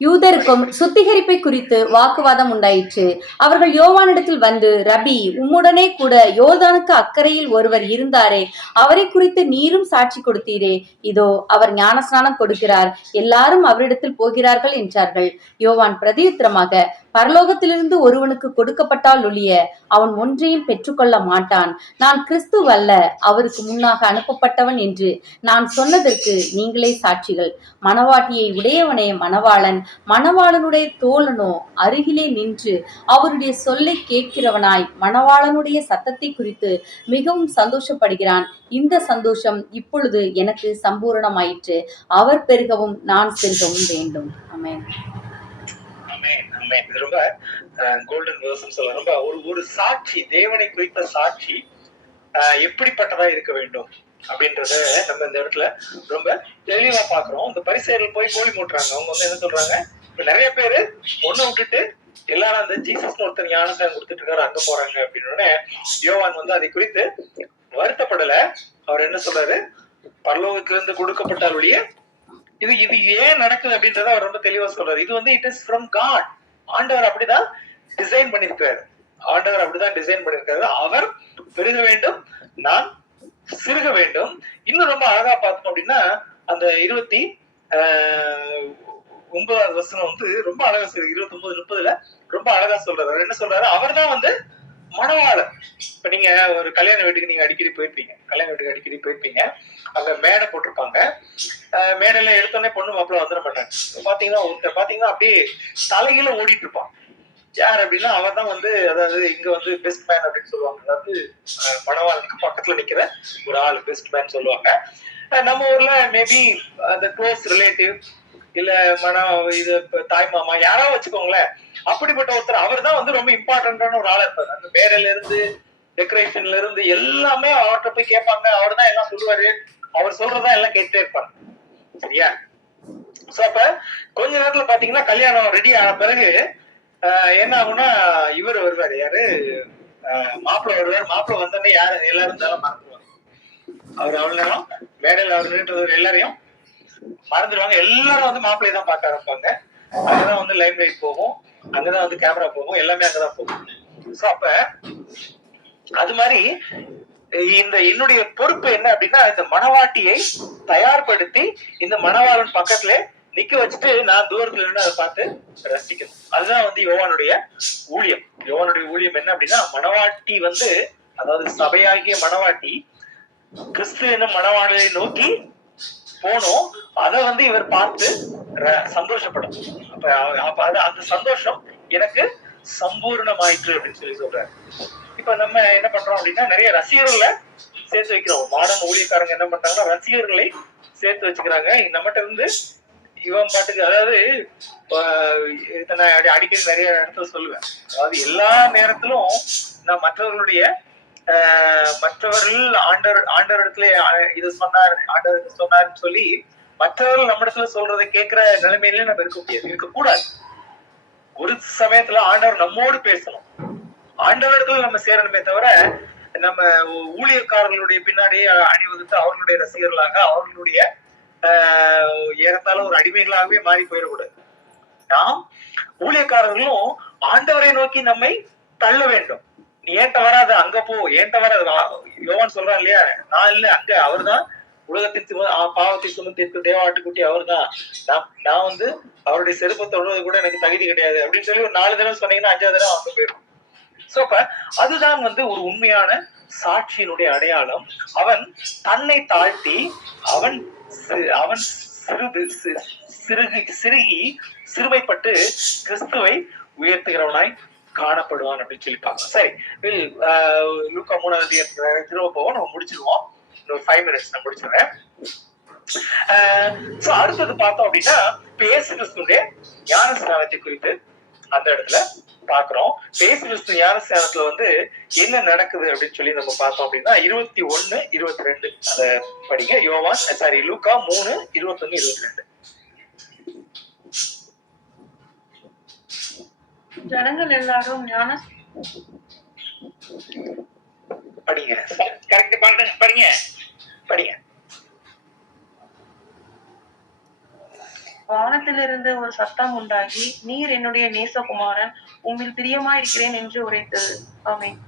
யூதருக்கும் சுத்திகரிப்பை குறித்து வாக்குவாதம் உண்டாயிற்று. அவர்கள் யோவானிடத்தில் வந்து, ரபி, உம்முடனே கூட யோர்தானுக்கு அக்கறையில் ஒருவர் இருந்தாரே, அவரை குறித்து நீரும் சாட்சி கொடுத்தீரே, இதோ அவர் ஞானஸ்நானம் கொடுக்கிறார், எல்லாரும் அவரிடத்தில் போகிறார்கள் என்றார்கள். யோவான் பிரதியுத்தரமாக, பரலோகத்திலிருந்து ஒருவனுக்கு கொடுக்கப்பட்டால் ஒழிய அவன் ஒன்றையும் பெற்றுக்கொள்ள மாட்டான். நான் கிறிஸ்துவல்ல, அவருக்கு முன்னாக அனுப்பப்பட்டவன் என்று நான் சொன்னதற்கு நீங்களே சாட்சிகள். மணவாட்டியை உடையவனே மணவாளன், மணவாளனுடைய தோழனோ அருகிலே நின்று அவருடைய சொல்லை கேட்கிறவனாய் மணவாளனுடைய சத்தத்தை குறித்து மிகவும் சந்தோஷப்படுகிறான். இந்த சந்தோஷம் இப்பொழுது எனக்கு சம்பூரணமாயிற்று. அவர் பெருகவும் நான் பெருகவும் வேண்டும். ஆமென். ரொம்ப கோல்டன் வேர்ஸ் சொல்ல, ரொம்ப ஒரு சாட்சி, தேவனை குறித்த சாட்சி எப்படிப்பட்டதா இருக்க வேண்டும் அப்படின்றத நம்ம இந்த இடத்துல ரொம்ப தெளிவா பாக்குறோம். இந்த பரிசேயர்கள் போய் கோழி மூட்டுறாங்க. அவங்க வந்து என்ன சொல்றாங்க, இப்ப நிறைய பேரு ஒண்ணு விட்டுட்டு எல்லாரும் அந்த ஜீசஸ் ஒருத்தர் ஞானஸ்தானம் கொடுத்துட்டு இருக்காரு, அங்க போறாங்க அப்படின்னு. யோவான் வந்து அதை குறித்து வருத்தப்படல. அவர் என்ன சொல்றாரு, பரலோகத்திலிருந்து கொடுக்கப்பட்டாலுடைய இது ஏன் நடக்குது அப்படின்றத அவர் ரொம்ப தெளிவா சொல்றாரு. இது வந்து இட் இஸ் ஃப்ரம் காட். ஆண்டவர் அப்படிதான் டிசைன் பண்ணிருக்காரு. அவர் பெருக வேண்டும், நான் சிறுக வேண்டும். இன்னும் ரொம்ப அழகா பார்த்தோம் அப்படின்னா அந்த 29வது வசனம் வந்து ரொம்ப அழகா 29-30ல ரொம்ப அழகா சொல்றாரு. அவர் என்ன சொல்றாரு, அவர் தான் வந்து மணவாளன். இப்ப நீங்க ஒரு கல்யாண வீட்டுக்கு நீங்க அடிக்கடி போயிருப்பீங்க. அங்க மேடை போட்டிருப்பாங்க. மேடையில எடுத்தோடனே பொண்ணு மாப்பிள்ள வந்துட மாட்டாங்க. பாத்தீங்கன்னா ஒருத்தர் பாத்தீங்கன்னா அப்படியே தலைகீழ ஓடிட்டு இருப்பான். யார் அப்படின்னா அவர் தான் வந்து, அதாவது இங்க வந்து பெஸ்ட் மேன் அப்படின்னு சொல்லுவாங்க. அதாவது மணவாளனுக்கு பக்கத்துல நிக்கிற ஒரு ஆள் பெஸ்ட் மேன் சொல்லுவாங்க. நம்ம ஊர்ல மேபி அந்த க்ளோஸ் ரிலேட்டிவ் இல்ல இது தாய் மாமா யாராவது வச்சுக்கோங்களேன். அப்படிப்பட்ட ஒருத்தர் அவர் தான் வந்து ரொம்ப இம்பார்ட்டன்டான ஒரு ஆளா இருப்பாரு. அந்த மேடையில இருந்து டெக்கரேஷன்ல இருந்து எல்லாமே அவர்கிட்ட போய் கேட்பாங்க. அவர் தான் எல்லாம் சொல்லுவாரு. அவர் சொல்றதா எல்லாம் கேட்டுட்டே இருப்பாங்க. சரியா? சோ அப்ப கொஞ்ச நேரத்துல பாத்தீங்கன்னா கல்யாணம் ரெடி ஆன பிறகு என்ன ஆகும்னா இவர் வருவாரு. யாரு? மாப்பிள்ள வருவாரு. மாப்பிள்ள வந்தோடனே யாரு எல்லாரும் இருந்தாலும் மறந்துடுவாங்க. அவர் அவ்வளவு நேரம் மேடையில் அவர் நின்றது எல்லாரையும் மறந்துடுவாங்க. எல்லாரும் வந்து மாப்பிள்ளையை தான் பார்க்க ஆரம்பிப்பாங்க. அங்கதான் வந்து லைம் லைட் போகும், அங்கதான் வந்து கேமரா போகும், எல்லாமே அங்கதான் போகும். சோ அப்ப அது மாதிரி இந்த என்னுடைய பொறுப்பு என்ன அப்படின்னா, இந்த மணவாட்டியை தயார்படுத்தி இந்த மணவாளன் பக்கத்துல நிக்க வச்சுட்டு நான் தூரத்துல இருந்து அதை பார்த்து ரசிக்கணும். அதுதான் வந்து யோவானுடைய ஊழியம். யோவானுடைய ஊழியம் என்ன அப்படின்னா, மணவாட்டி வந்து, அதாவது சபையாகிய மணவாட்டி கிறிஸ்து என்னும் மணவாளனை நோக்கி போனோம். அதை வந்து இவர் பார்த்து சந்தோஷப்படும். அப்ப அந்த சந்தோஷம் எனக்கு சம்பூர்ணமாயிற்று அப்படின்னு சொல்லி சொல்றாரு. இப்ப நம்ம என்ன பண்றோம் அப்படின்னா, நிறைய ரசிகர்களை சேர்த்து வைக்கிறோம். மாடர்ன் ஊழியக்காரங்க என்ன பண்றாங்கன்னா, ரசிகர்களை சேர்த்து வச்சுக்கிறாங்க. நம்மகிட்ட இருந்து இவன் பாட்டுக்கு, அதாவது நான் அடிக்கடி நிறைய இடத்துல சொல்லுவேன், அதாவது எல்லா நேரத்திலும் நான் மற்றவர்கள் ஆண்டவரிடத்துல இது சொன்னார், ஆண்டவர் சொன்னார்னு சொல்லி மற்றவர்கள் நம்ம இடத்துல சொல்றதை கேட்கிற நிலைமையில நம்ம இருக்கக்கூடாது. ஒரு சமயத்துல ஆண்டவர் நம்மோடு பேசணும். ஆண்டவர்கள் நம்ம சேரணுமே தவிர நம்ம ஊழியக்காரர்களுடைய பின்னாடி அணிவகுத்து அவர்களுடைய ரசிகர்களாக, அவர்களுடைய ஏறத்தாலும் ஒரு அடிமைகளாகவே மாறி போயிடக்கூடாது. நாம் ஊழியக்காரர்களும் ஆண்டவரை நோக்கி நம்மை தள்ள வேண்டும். நீ ஏன்ட்ட வராது, அங்க போ, ஏன்ட்ட வராது. யோவான் சொல்றான் இல்லையா, நான் இல்ல, அங்க அவர் தான் உலகத்தின் பாவத்தை சுமத்திற்கு தேவாட்டுக்குட்டி அவர் தான். நான் வந்து அவருடைய செருப்பை தொடுவது கூட எனக்கு தகுதி கிடையாது அப்படின்னு சொல்லி ஒரு 4 தடவை சொன்னீங்கன்னா 5வது தடவை அங்க போயிடும். சோ அப்ப அதுதான் வந்து ஒரு உண்மையான சாட்சியினுடைய அடையாளம். அவன் தன்னை தாழ்த்தி அவன் சிறுகி சிறுமைப்பட்டு கிறிஸ்துவை உயர்த்துகிறவனாய் காணப்படுவான் அப்படின்னு சொல்லிப்பாங்க. சரி, லூக்கா 3ஆம் அதிகாரத்துக்கு திரும்ப போவோம், நம்ம முடிச்சிருவோம். ஒரு 5 minutes நான் முடிச்சிடுறேன். அடுத்தது பார்த்தோம் அப்படின்னா, இயேசு கிறிஸ்துடைய ஞானஸ்நானத்தை குறித்து அந்த இடத்துல பாக்குறோம். இயேசு கிறிஸ்து ஞானஸ்நானத்துல வந்து என்ன நடக்குது அப்படின்னு சொல்லி நம்ம பார்த்தோம் அப்படின்னா, 21, 22 அத படிங்க. லூக்கா 3, 21, 22. ஜனங்கள் எல்லாரும் படிங்க. வானத்திலிருந்து ஒரு சத்தம் உண்டாகி, நீர் என்னுடைய நேசகுமாரன், உம்மில் பிரியமா இருக்கிறேன் என்று உரைத்தது. ஆமென்.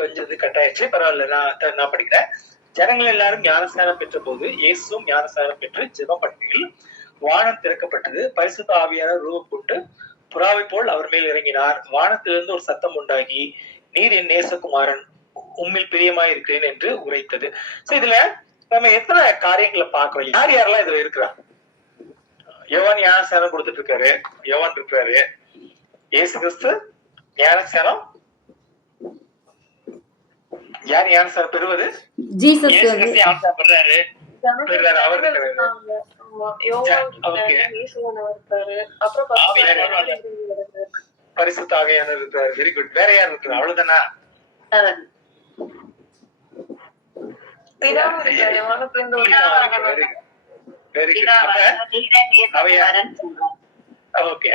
கொஞ்சம் இது கட் ஆயிடுச்சு, பரவாயில்ல. நான் படிக்கிறேன். ஜனங்கள் எல்லாரும் ஞானஸ்நானம் பெற்ற போது இயேசுவும் ஞானஸ்நானம் பெற்று ஜெபம் பண்ணுகையில் வானம் திறக்கப்பட்டது. பரிசுத்த ஆவியானவர் ரூபம் கொண்டு புறாவை போல் அவர் மேல் இறங்கினார். வானத்திலிருந்து ஒரு சத்தம் உண்டாகி, நீர் என் நேசகுமாரன், உம்மில் பிரியமாய் இருக்கிறேன் என்று உரைத்தது. சோ இதுல நம்ம எத்தனை காரியங்களை பார்க்கிறோம். யாரெல்லாம் இதுல இருக்கிறாங்க? யோவான் ஞானஸ்நானம் கொடுத்துட்டு இருக்காரு, யோவான் இருக்காரு. இயேசு கிறிஸ்து ஞானஸ்நானம், யார் ஞானஸ்நானம் பெறுவது? ஜீசஸ் பெறாரு. அவர் பரிசுத்த ஆவியானவர் இருக்கிறார். Very good. வேற யார் இருக்கிறா? அவ்வளவுதானா?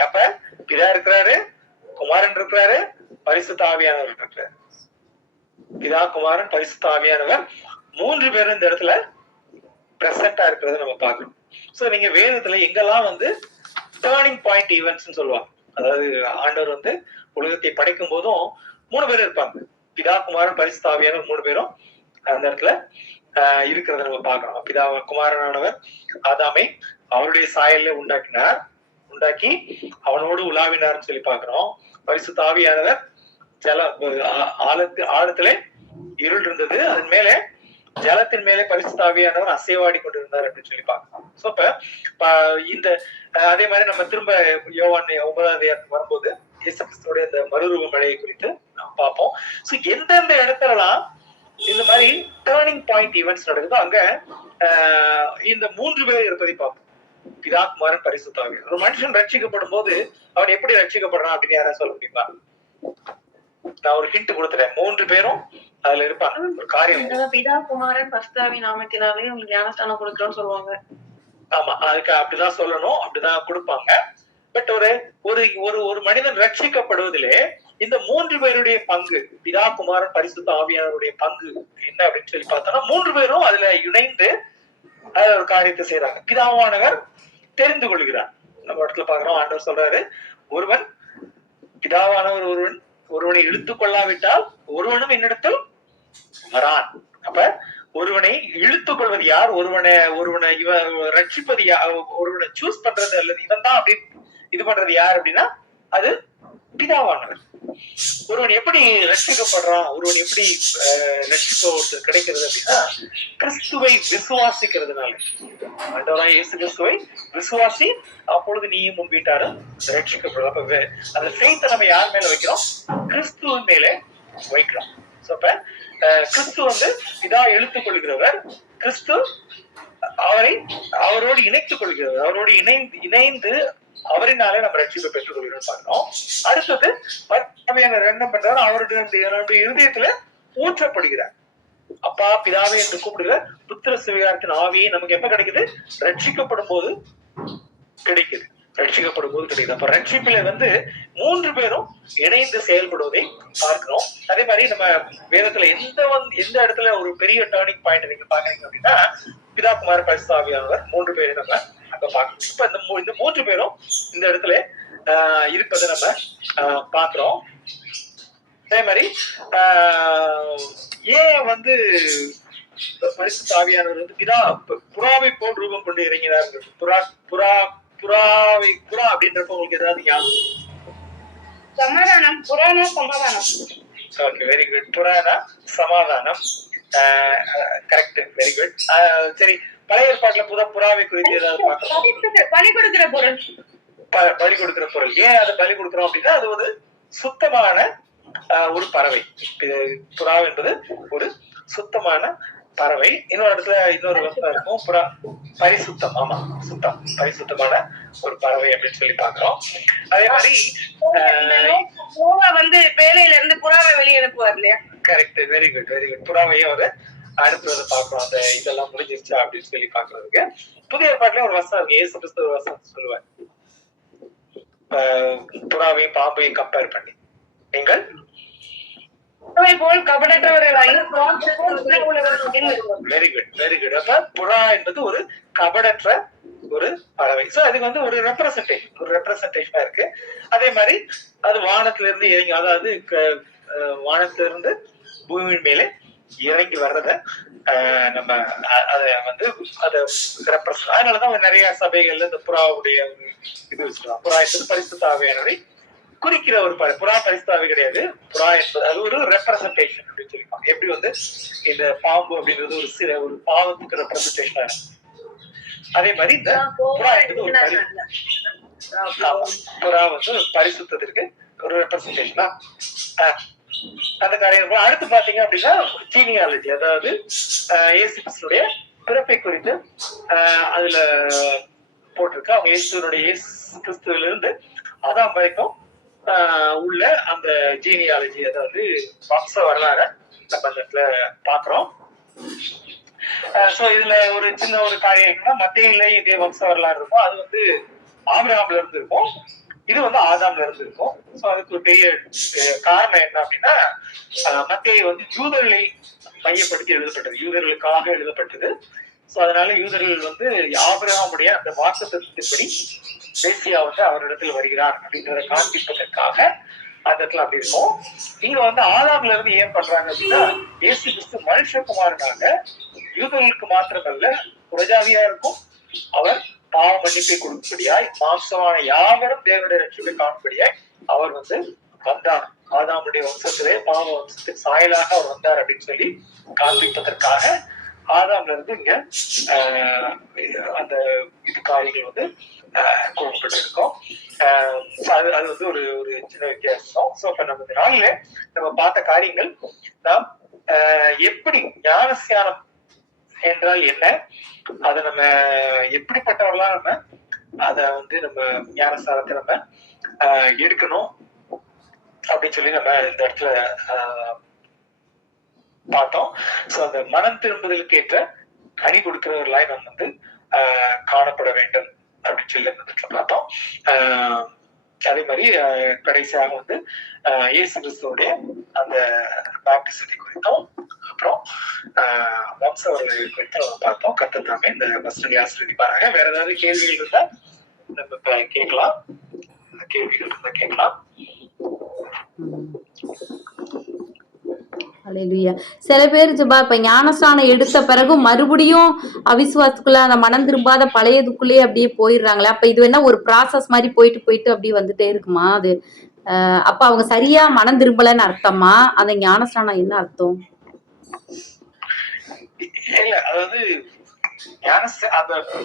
அப்ப பிதா இருக்கிறாரு, குமாரன் இருக்கிறாரு, பரிசுத்த ஆவியானவர் இருக்கிறார். பிதா, குமாரன், பரிசுத்த ஆவியானவர் 3 பேரும் இந்த இடத்துல பிரசன்டா இருக்கிறத நம்ம பார்க்கணும். சோ நீங்க வேதத்துல எங்கெல்லாம் வந்து டேர்னிங் பாயிண்ட் ஈவென்ட்ஸ் சொல்லுவாங்க, அதாவது ஆண்டவர் வந்து உலகத்தை படைக்கும் போதும் 3 பேர் இருப்பாங்க. பிதா, குமாரன், பரிசுத்த ஆவியானவர் 3 பேரும் அந்த இடத்துல இருக்கிறத நம்ம பார்க்கணும். பிதா குமாரனானவர் ஆதாமை அவருடைய சாயல்ல உண்டாக்கி அவனோடு உலாவினார்னு சொல்லி பாக்குறோம். பரிசுத்த ஆவியானவர் ஆழத்திலே இருள் இருந்தது, அதன் மேலே ஜலத்தின் மேலே பரிசுத்த ஆவியானவர் அசைவாடி கொண்டிருந்தார் அப்படின்னு சொல்லி பாக்குறோம். சோ இப்ப இந்த அதே மாதிரி நம்ம திரும்ப யோவான் 9வது வரும்போது இயேசு கிறிஸ்துவோட இந்த மறுரூப மழையை குறித்து நாம் பார்ப்போம். சோ எந்தெந்த இடத்துலலாம் இந்த மாதிரி டேர்னிங் பாயிண்ட் ஈவெண்ட்ஸ் நடக்குதோ அங்க இந்த 3 பேர் இருப்பதை பார்ப்போம். பிதா, குமாரன், பரிசுத்த ஆவியானவர். ஒரு மனுஷன் ரட்சிக்கப்படும் போது அவன் எப்படி ரட்சிக்கப்படுறான் அப்படின்னு யாராவது சொல்ல முடியுமா? நான் ஒரு ஹிண்ட் கொடுத்துட்டேன். 3 பேரும் அதுல இருப்பாங்க. ஒரு காரியம் பிதா, குமாரன், பரிசுத்த நாமத்தினாலே உங்களுக்கு ஞானஸ்தானம் கொடுக்குறோம்னு சொல்லுவாங்க. ஆமா, அதுக்கு அப்படிதான் சொல்லணும், அப்படிதான் கொடுப்பாங்க. பட் ஒரு ஒரு ஒரு மனிதன் ரட்சிக்கப்படுவதிலே இந்த 3 பேருடைய பங்கு, பிதா, குமாரன், பரிசுத்த ஆவியானவருடைய பங்கு என்ன அப்படின்னு சொல்லி பார்த்தோம்னா 3 பேரும் அதுல இணைந்து ஒரு காரியத்தை செய்யறாங்க. பிதாவானவர் தெரிந்து கொள்கிறார். நம்ம இடத்துல பாக்குறோம், ஆண்டவர் சொல்றாரு, ஒருவன் பிதாவானவர் ஒருவனை இழுத்துக் கொள்ளாவிட்டால் ஒருவனும் என்னிடத்தில் வரான். அப்ப ஒருவனை இழுத்துக் கொள்வது யார்? ஒருவனை இவன் ரட்சிப்பது ஒருவனை சூஸ் பண்றது அல்லது இவன் தான் அப்படின்னு இது பண்றது யார் அப்படின்னா அது பிதாவானவர். ஒருவன் எப்படி ரட்சிக்கப்படுறான், ஒருவன் எப்படி ரட்சிப்பு கிடைக்கிறது அப்படின்னா கிறிஸ்துவை விசுவாசிக்கிறதுனால. ஆண்டவராகிய இயேசு கிறிஸ்துவை விசுவாசி, அப்பொழுது நீயும் உன் வீட்டாரும் ரட்சிக்கப்படுறோம். அப்ப அந்த ஃபெய்த்தை நம்ம யார் மேல வைக்கிறோம்? கிறிஸ்துவின் மேலே வைக்கிறோம். அப்ப கிறிஸ்து இதா இழுத்துக் கொள்கிறவர், கிறிஸ்து அவரோடு இணைத்துக் கொள்கிறவர், அவரோடு இணைந்து அவரினாலே நம்ம ரட்சிப்பை பெற்றுக் கொள்கிறோம் பார்க்கிறோம். அடுத்தது என்ன பண்றாரு? அவருடைய இருதயத்துல ஊற்றப்படுகிறார். அப்பா, பிதாவே என்று கூப்பிடுகிற புத்திர சுவிகாரத்தின் ஆவியை நமக்கு எப்ப கிடைக்குது? ரட்சிக்கப்படும் போது கிடைக்குது. அப்ப ரட்சிப்பில 3 பேரும் இணைந்து செயல்படுவதை பார்க்கிறோம். அதே மாதிரி நம்ம வேதத்துல எந்த இடத்துல ஒரு பெரிய டேர்னிங் பாயிண்ட் நீங்க பாக்குறீங்க அப்படின்னா பிதா, குமாரன், பரிசுத்த ஆவியானவர் 3 பேரை நம்ம அங்க பாக்கணும். இப்ப இந்த 3 பேரும் இந்த இடத்துல இருப்பதை நம்ம பாக்குறோம். அதே மாதிரி ஏன் பரிசுத்த ஆவியானவர் பிதா புறாவை போல் ரூபம் கொண்டு இறங்கினார்? புறா அப்படின்றப்ப உங்களுக்கு ஏதாவது ஞாபகம்? சமாதானம். புறானா சமாதானம். Okay, very good. புறானா சமாதானம். Correct, very good. சரி, பழைய ஏற்பாட்டுல புறாவை குறித்து ஏதாவது பார்க்கலாம்? பலி கொடுக்கிற பொருள். பலி கொடுக்கிற பொருள். ஏன் அதை பலி கொடுக்கிறோம் அப்படின்னா அது ஒரு சுத்தமான ஒரு பறவை. புறா என்பது ஒரு சுத்தமான பறவை. இன்னொரு இடத்துல இன்னொரு வசனம் இருக்கும், புறா பரிசுத்தம். ஆமா, சுத்தம், பரிசுத்தமான ஒரு பறவை அப்படின்னு சொல்லி பாக்குறோம். அதே மாதிரி வேலையில இருந்து புறாவை வெளியே அனுப்புவார் இல்லையா? Correct, very good, very good. புறாவையும் அனுப்புறதை பாக்குறோம். அந்த இதெல்லாம் முடிஞ்சிருச்சா அப்படின்னு சொல்லி பாக்குறதுக்கு. புதிய ஏற்பாட்டுல ஒரு வசனம் இருக்கு, இயேசு கிறிஸ்து ஒரு வசனம் சொல்லுவார், புறாவையும் பாம்பையும் கம்பேர் பண்ணி, நீங்கள் போல் கபடற்றவர்களாய். Very good, very good. அப்ப புறா என்பது ஒரு கபடற்ற ஒரு பறவை. சோ அதுக்கு ஒரு ரெப்ரசன்டேஷனா இருக்கு. அதே மாதிரி அது வானத்துல இருந்து இறங்கி, அதாவது வானத்துல இருந்து பூமியின் மேலே இறங்கி வர்றத நம்ம அதை ரெப்ரசன்ட். அதனாலதான் நிறைய சபைகள்ல இந்த புறாவுடைய இது வச்சுக்கலாம். புறா என்பது பரிசுத்த ஆவியானவரை குறிக்கிற ஒரு புறா பரிசுத்தாவே கிடையாது. புறா என்பது அது ஒரு ரெப்ரசன்டேஷன் அப்படின்னு சொல்லிப்பாங்க. எப்படி இந்த பாம்பு அப்படின்றது ஒரு பாவத்துக்கு ரெப்ரசன்டேஷனா இருக்கு. அதே மாதிரி இந்த புறா என்பது ஒரு புறா பரிசுத்தத்திற்கு ஒரு ரெப்ரசன்டேஷனா அந்த காரியம். அடுத்து பாத்தீங்க அப்படின்னா ஜீனியாலஜி, அதாவது இயேசு கிறிஸ்துடைய பிறப்பை குறித்து அதுல போட்டிருக்கு. அவங்க இயேசு கிறிஸ்துவில இருந்து ஆதாம் வரைக்கும் உள்ள அந்த ஜீனியாலஜி, அதாவது வம்ச வரலாறு நம்ம அந்த இடத்துல பாக்குறோம். சோ இதுல ஒரு சின்ன ஒரு காரியம் என்னன்னா, மத்தேயில இதே வம்ச வரலாறு இருக்கும். அது ஆபிரகாம்ல இருந்து இருக்கும், இது ஆதாம்ல இருந்து இருக்கும். சோ அதுக்கு ஒரு பெரிய காரணம் என்ன அப்படின்னா, மத்தேயு யூதர்களை மையப்படுத்தி எழுதப்பட்டது, யூதர்களுக்காக எழுதப்பட்டது. சோ அதனால யூதர்கள் ஆபிரகாமுடைய அந்த வாக்குத்தத்தத்தின்படி மேசியா அவரிடத்தில் வருகிறார் அப்படின்றத காண்பிப்பதற்காக அந்த இடத்துல அப்படி இருக்கும். இங்க ஆதாம்ல இருந்து ஏன் பண்றாங்க அப்படின்னா, இயேசு கிறிஸ்து மனுஷகுமாரனாக யூதர்களுக்கு மாத்திரமல்ல புரஜாதியாருக்கும் அவர் பாவ மன்னிப்பை கொடுக்கும்படியாய் மாம்சமான யாவரும் தேவனுடைய ரட்சிப்பை காணும்படியாய் அவர் வந்து வந்தார். ஆதாமுடைய வம்சத்திலே பாவ வம்சத்தின் சாயலாக அவர் வந்தார் அப்படின்னு சொல்லி காண்பிப்பதற்காக ஆதாம்ல இருந்து இங்க அந்த இது காரியங்கள் வந்து கூறப்பட்டிருக்கோம். அது வந்து ஒரு ஒரு சின்ன வித்தியாசம். சோ இப்ப நம்ம இந்த நாளில நம்ம பார்த்த காரியங்கள் நாம் எப்படி ஞானஸ்நானம் என்றால் என்ன, அதை நம்ம எப்படிப்பட்டவர்களா நம்ம அத வந்து நம்ம ஞானஸ்நானத்தை நம்ம எடுக்கணும் அப்படின்னு சொல்லி நம்ம இந்த இடத்துல பார்த்தோம். சோ அந்த மனம் திரும்புதலுக்கு ஏற்ற கனி கொடுக்கிறவர்களாய் நம்ம வந்து காணப்பட வேண்டும் அப்படின்னு சொல்லி பார்த்தோம். அதே மாதிரி கடைசியாக வந்து இயேசு கிறிஸ்துவோடைய அந்த பாப்டிசத்தை குறித்தும் அப்புறம் வம்சவர்களை குறித்து நம்ம பார்த்தோம். கர்த்தர் தாமே இந்த வசனங்களை ஆசீர்வதிப்பாராக. வேற ஏதாவது கேள்விகள் இருந்தா நம்ம கேட்கலாம். கேள்விகள் இருந்தா கேட்கலாம். அல்லேலூயா. சில பேர் ஜெபா இப்ப ஞானஸ்நானம் எடுத்த பிறகு மறுபடியும் அவிசுவாசத்துக்குள்ள அந்த மனம் திரும்பாத பழையதுக்குள்ளே அப்படியே போயிடுறாங்களே. அப்ப இது என்ன ஒரு ப்ராசஸ் மாதிரி போயிட்டு அப்படியே வந்துட்டே இருக்குமா? அது அப்ப அவங்க சரியா மனம் திரும்பலன்னு அர்த்தமா? அந்த ஞானஸ்நானம் என்ன அர்த்தம்? இல்ல, அதாவது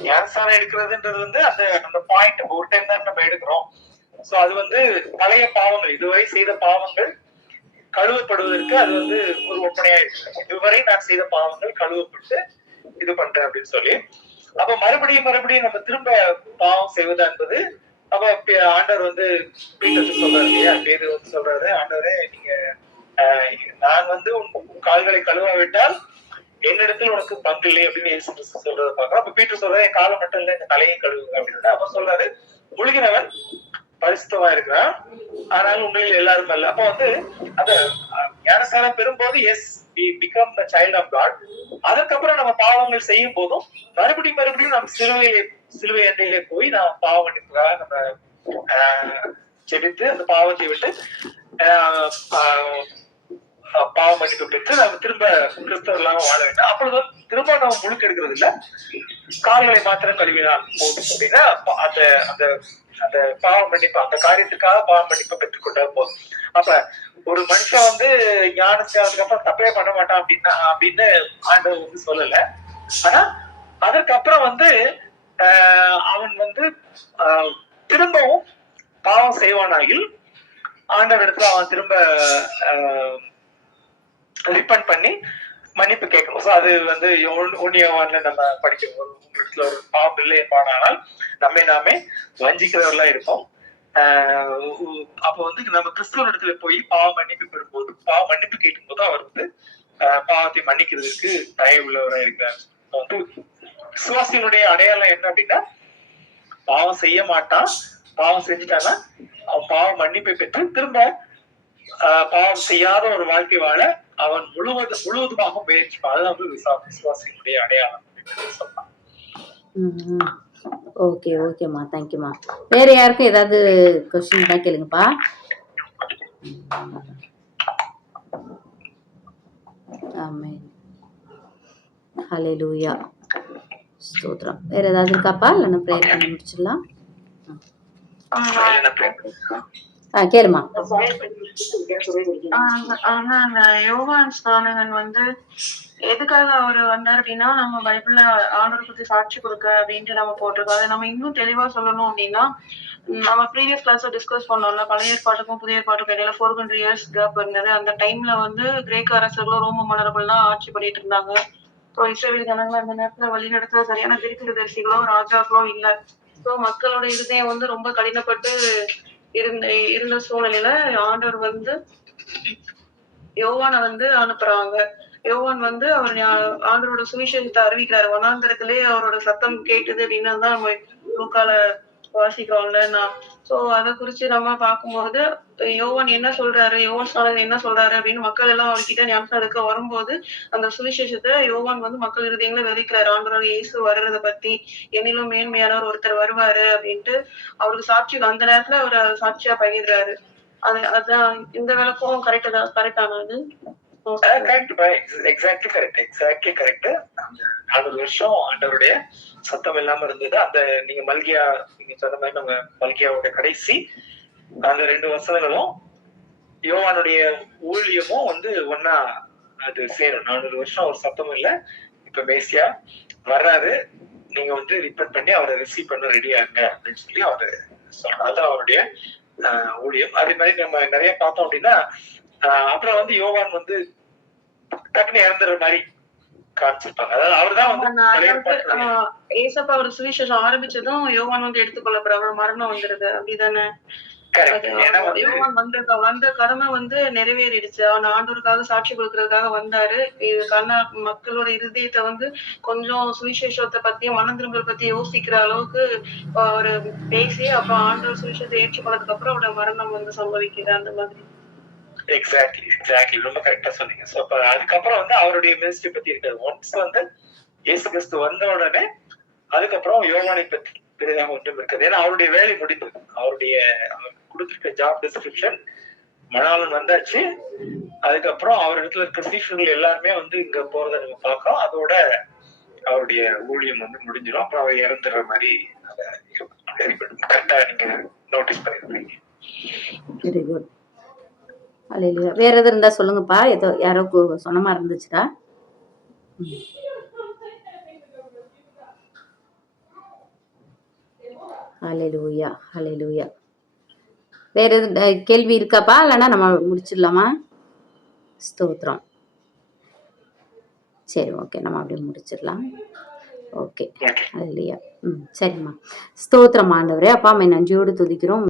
ஞானஸ்நானம் எடுக்கிறதுன்றது வந்து அந்த அந்த பாயிண்ட் ஒரு டைம் தான் நம்ம எடுக்கிறோம். சோ அது வந்து பழைய பாவங்கள், இதுவரை செய்த பாவங்கள் கழுவப்படுவதற்கு அது வந்து ஒரு ஒப்பனையா இருக்கு. இதுவரை நான் செய்த பாவங்கள் கழுவப்பட்டு இது பண்றேன் அப்படின்னு சொல்லி, அப்ப மறுபடியும் நம்ம திரும்ப பாவம் செய்வதா என்பது அப்ப ஆண்டவர் வந்து பீட்டர் சொல்றாரு இல்லையா, பேரு வந்து சொல்றாரு, ஆண்டவரே நீங்க நான் வந்து உன் கால்களை கழுவாவிட்டால் என்னிடத்தில் உனக்கு பங்கு இல்லை அப்படின்னு இயேசு கிறிஸ்து சொல்றதை பார்க்கிறோம். அப்ப பீட்டர் சொல்றாரு என் காலம் மட்டும் இல்ல, என் தலையை கழுவுங்க அப்படின்னு. அப்ப சொல்றாரு முழுகினவன் பரிசுத்தமா இருக்கிறான், ஆனால் உங்களில் எல்லாரும் அல்ல. அப்ப வந்து அந்த ஞானஸ்நானம் பெறும்போது S we become the child of God. அதுக்கப்புறம் நம்ம பாவங்கள் செய்யும் போதும் மறுபடியும் நம்ம சிலுவை எண்ணெயிலே போய் நம்ம பாவ மன்னிப்புக்காக நம்ம ஜெபித்து அந்த பாவத்தை விட்டு பாவ மன்னிப்பு பெற்று நம்ம திரும்ப கிறிஸ்தவர்களாக வாழ வேண்டும். அப்பொழுது திரும்ப நம்ம முழுக்க எடுக்கிறது இல்ல, கால்களை மாத்திரம் கழுவினால் போதும் அப்படின்னா அந்த அந்த அந்த பாவ மன்னிப்பு, அந்த காரியத்துக்காக பாவ மன்னிப்பை பெற்றுக்கொண்டால் போதும். அப்ப ஒரு மனுஷன் வந்து ஞானஸ்நானத்துக்கு அப்புறம் தப்பே பண்ண மாட்டான் அப்படின்னு ஆண்டவர் வந்து சொல்லல. ஆனா அதற்கப்புறம் வந்து அவன் வந்து திரும்பவும் பாவம் செய்வானாகில் ஆண்டவர் இடத்துல அவன் திரும்ப ரிப்பன் பண்ணி மன்னிப்பு கேட்கணும். சோ அது வந்து ஒன்னியவான்ல நம்ம படிக்கும் ஒரு இடத்துல ஒரு பாவம் இல்லை என்பானால் நம்மை நாமே வஞ்சிக்கிறவர்களா இருப்போம். அப்ப வந்து நம்ம கிறிஸ்துவ இடத்துல போய் பாவ மன்னிப்பு பெறும்போது, பாவ மன்னிப்பு கேட்கும் போது அவர் வந்து பாவத்தை மன்னிக்கிறதுக்கு தயவு உள்ளவராக இருக்கிறார். வந்து விசுவாசியினுடைய அடையாளம் என்ன அப்படின்னா, பாவம் செய்ய மாட்டான், பாவம் செஞ்சுட்டான்னா அவன் பாவ மன்னிப்பை பெற்று திரும்ப பாவம் செய்யாத ஒரு வாழ்க்கை வாழ அவன் முழுவதுமாக முயற்சிப்பான். அதுதான் வந்து விசுவாசியினுடைய அடையாளம் சொல்லலாம். ஓகே ஓகேம்மா, தேங்க்யூம்மா. வேற யாருக்கும் ஏதாவது கொஸ்டின் தான் கேளுங்கப்பா. ஆமென். ஹல்லேலூயா. ஸ்தோத்திரம். வேற ஏதாவது இருக்காப்பா? இல்லைன்னா ப்ரேயர் பண்ணி முடிச்சிடலாம். கேளுமா. அந்த யோவான் ஸ்நானகன் வந்து எதுக்காக அவரு வந்தார் அப்படின்னா, நம்ம பைபிள்ல ஆண்டவரை பத்தி சாட்சி கொடுக்க அப்படின்ட்டு நம்ம போட்டிருக்கோம். அதை நம்ம இன்னும் தெளிவா சொல்லணும் அப்படின்னா, நம்ம ப்ரீவியஸ் கிளாஸ்ல டிஸ்கஸ் பண்ணோம்ல, பழைய ஏற்பாட்டுக்கும் புதிய ஏற்பாட்டுக்கும் இடையில 400 years கேப் இருந்தது. அந்த டைம்ல வந்து கிரேக்க அரசர்களும் ரோம மன்னர்கள்லாம் ஆட்சி பண்ணிட்டு இருந்தாங்க. ஸோ இஸ்ரவேல் ஜனங்கள் அந்த நேரத்துல வழிநடத்த சரியான தீர்க்கதரிசிகளோ ராஜாக்களோ இல்ல. ஸோ மக்களோட இருதயம் வந்து ரொம்ப கடினப்பட்டு இருந்த சூழ்நிலையில ஆண்டவர் வந்து யோவானை வந்து அனுப்புறாங்க. யோவான் வந்து அவர் ஆண்டவரோட சுவிசேஷத்தை அறிவிக்கிறாரு. வனாந்தரத்திலே அவரோட சத்தம் கேட்டுது அப்படின்னு தான் நம்ம லூக்கால வாசிக்கிறோம்ல. சோ அதை குறிச்சு நம்ம பார்க்கும்போது யோவான் என்ன சொல்றாரு, யோவான் ஸ்நானகன் என்ன சொல்றாரு அப்படின்னு மக்கள் எல்லாம் அவர்கிட்ட ஞாபகம் எடுக்க வரும்போது அந்த சுவிசேஷத்தை யோவான் வந்து மக்கள் இருதயங்களை விதைக்கிறாரு. ஆண்டவர் இயேசு வர்றதை பத்தி, என்னிலும் மேன்மையானவர் ஒருத்தர் வருவாரு அப்படின்ட்டு அவருக்கு சாட்சி அந்த நேரத்துல அவர் சாட்சியா பகிர்றாரு. அதான் இந்த விளக்கம் கரெக்டானது. Correct, exactly correct. அந்த 400 வருஷம் ஆண்டவருடைய சத்தம் இல்லாம இருந்தது. அந்த நீங்க சொன்ன மாதிரி நம்ம மல்கியாவோட கடைசி அந்த 2 வசனங்களும் யோவானுடைய ஊழியமும் வந்து ஒன்னா அது சேரும். 400 வருஷம் ஒரு சத்தமும் இல்ல, இப்ப மேசியா வர்றாரு, நீங்க வந்து ரிப்போர்ட் பண்ணி அவரை ரிசீவ் பண்ண ரெடி ஆகுங்க அப்படின்னு சொல்லி அவரு சொல்றாரு. அதான் அவருடைய ஊழியம். அதே மாதிரி நம்ம நிறைய பார்த்தோம் அப்படின்னா அப்புறம் வந்து யோவான் வந்து டக்குன்னு இறந்துற மாதிரி காமிச்சிருப்பாங்க. அதாவது அவர்தான் வந்து ஏசப்பா அவர் சுவிசேஷம் ஆரம்பிச்சதும் யோவான் வந்து எடுத்துக்கொள்ளப்படுற அவர் மரணம் வந்துருது, அப்படிதானே? யோவான் வந்த கடமை வந்து நிறைவேறிடுச்சு. அவன் ஆண்டவருக்காக சாட்சி கொடுக்கறதுக்காக வந்தாரு. மக்களோட இருதயத்தை வந்து கொஞ்சம் சுவிசேஷத்தை பத்தியும் மனம் திரும்பல் பத்தி யோசிக்கிற அளவுக்கு அவரு பேசி அப்புறம் ஆண்டவர் சுவிசேஷத்தை ஏற்றுக்கொள்ளதுக்கு அப்புறம் அவரோட மரணம் வந்து சம்பவிக்குது. அந்த மாதிரி எக்ஸாக்ட்லி ரொம்ப கரெக்டா சொன்னீங்க. சோ அப்ப அதுக்கப்புறம் வந்து அவருடைய மினிஸ்ட்ரி பத்தி இருக்காது. ஒன்ஸ் வந்து இயேசு கிறிஸ்து வந்த உடனே அதுக்கப்புறம் யோவானை பத்தி பெரிதாக ஒன்றும் இருக்காது. ஏன்னா அவருடைய வேலை முடிந்தது. அவருடைய கொடுத்திருக்க ஜாப் டிஸ்கிரிப்ஷன் மணாளன் வந்தாச்சு. அதுக்கப்புறம் அவர் இடத்துல இருக்க சீஷர்கள் எல்லாருமே வந்து இங்க போறத நம்ம பார்க்கிறோம். அதோட அவருடைய ஊழியம் வந்து முடிஞ்சிடும். அப்புறம் அவர் இறந்துடுற மாதிரி கரெக்டா நீங்க நோட்டீஸ் பண்ணிருக்கீங்க. Very good. அல்லேலூயா. வேற எது இருந்தா சொல்லுங்கப்பா. ஏதோ யாரோ சொன்ன மாதிரி இருந்துச்சுடா. அல்லேலூயா, அல்லேலூயா. வேற எது கேள்வி இருக்காப்பா? இல்லைன்னா நம்ம முடிச்சிடலாமா? ஸ்தோத்திரம். சரி, ஓகே, நம்ம அப்படியே முடிச்சிடலாம். ஓகே, அல்லேலூயா. சரிம்மா. ஸ்தோத்திரம் ஆண்டவரே. அப்பா அம்மை நன்றியோடு துதிக்கிறோம்.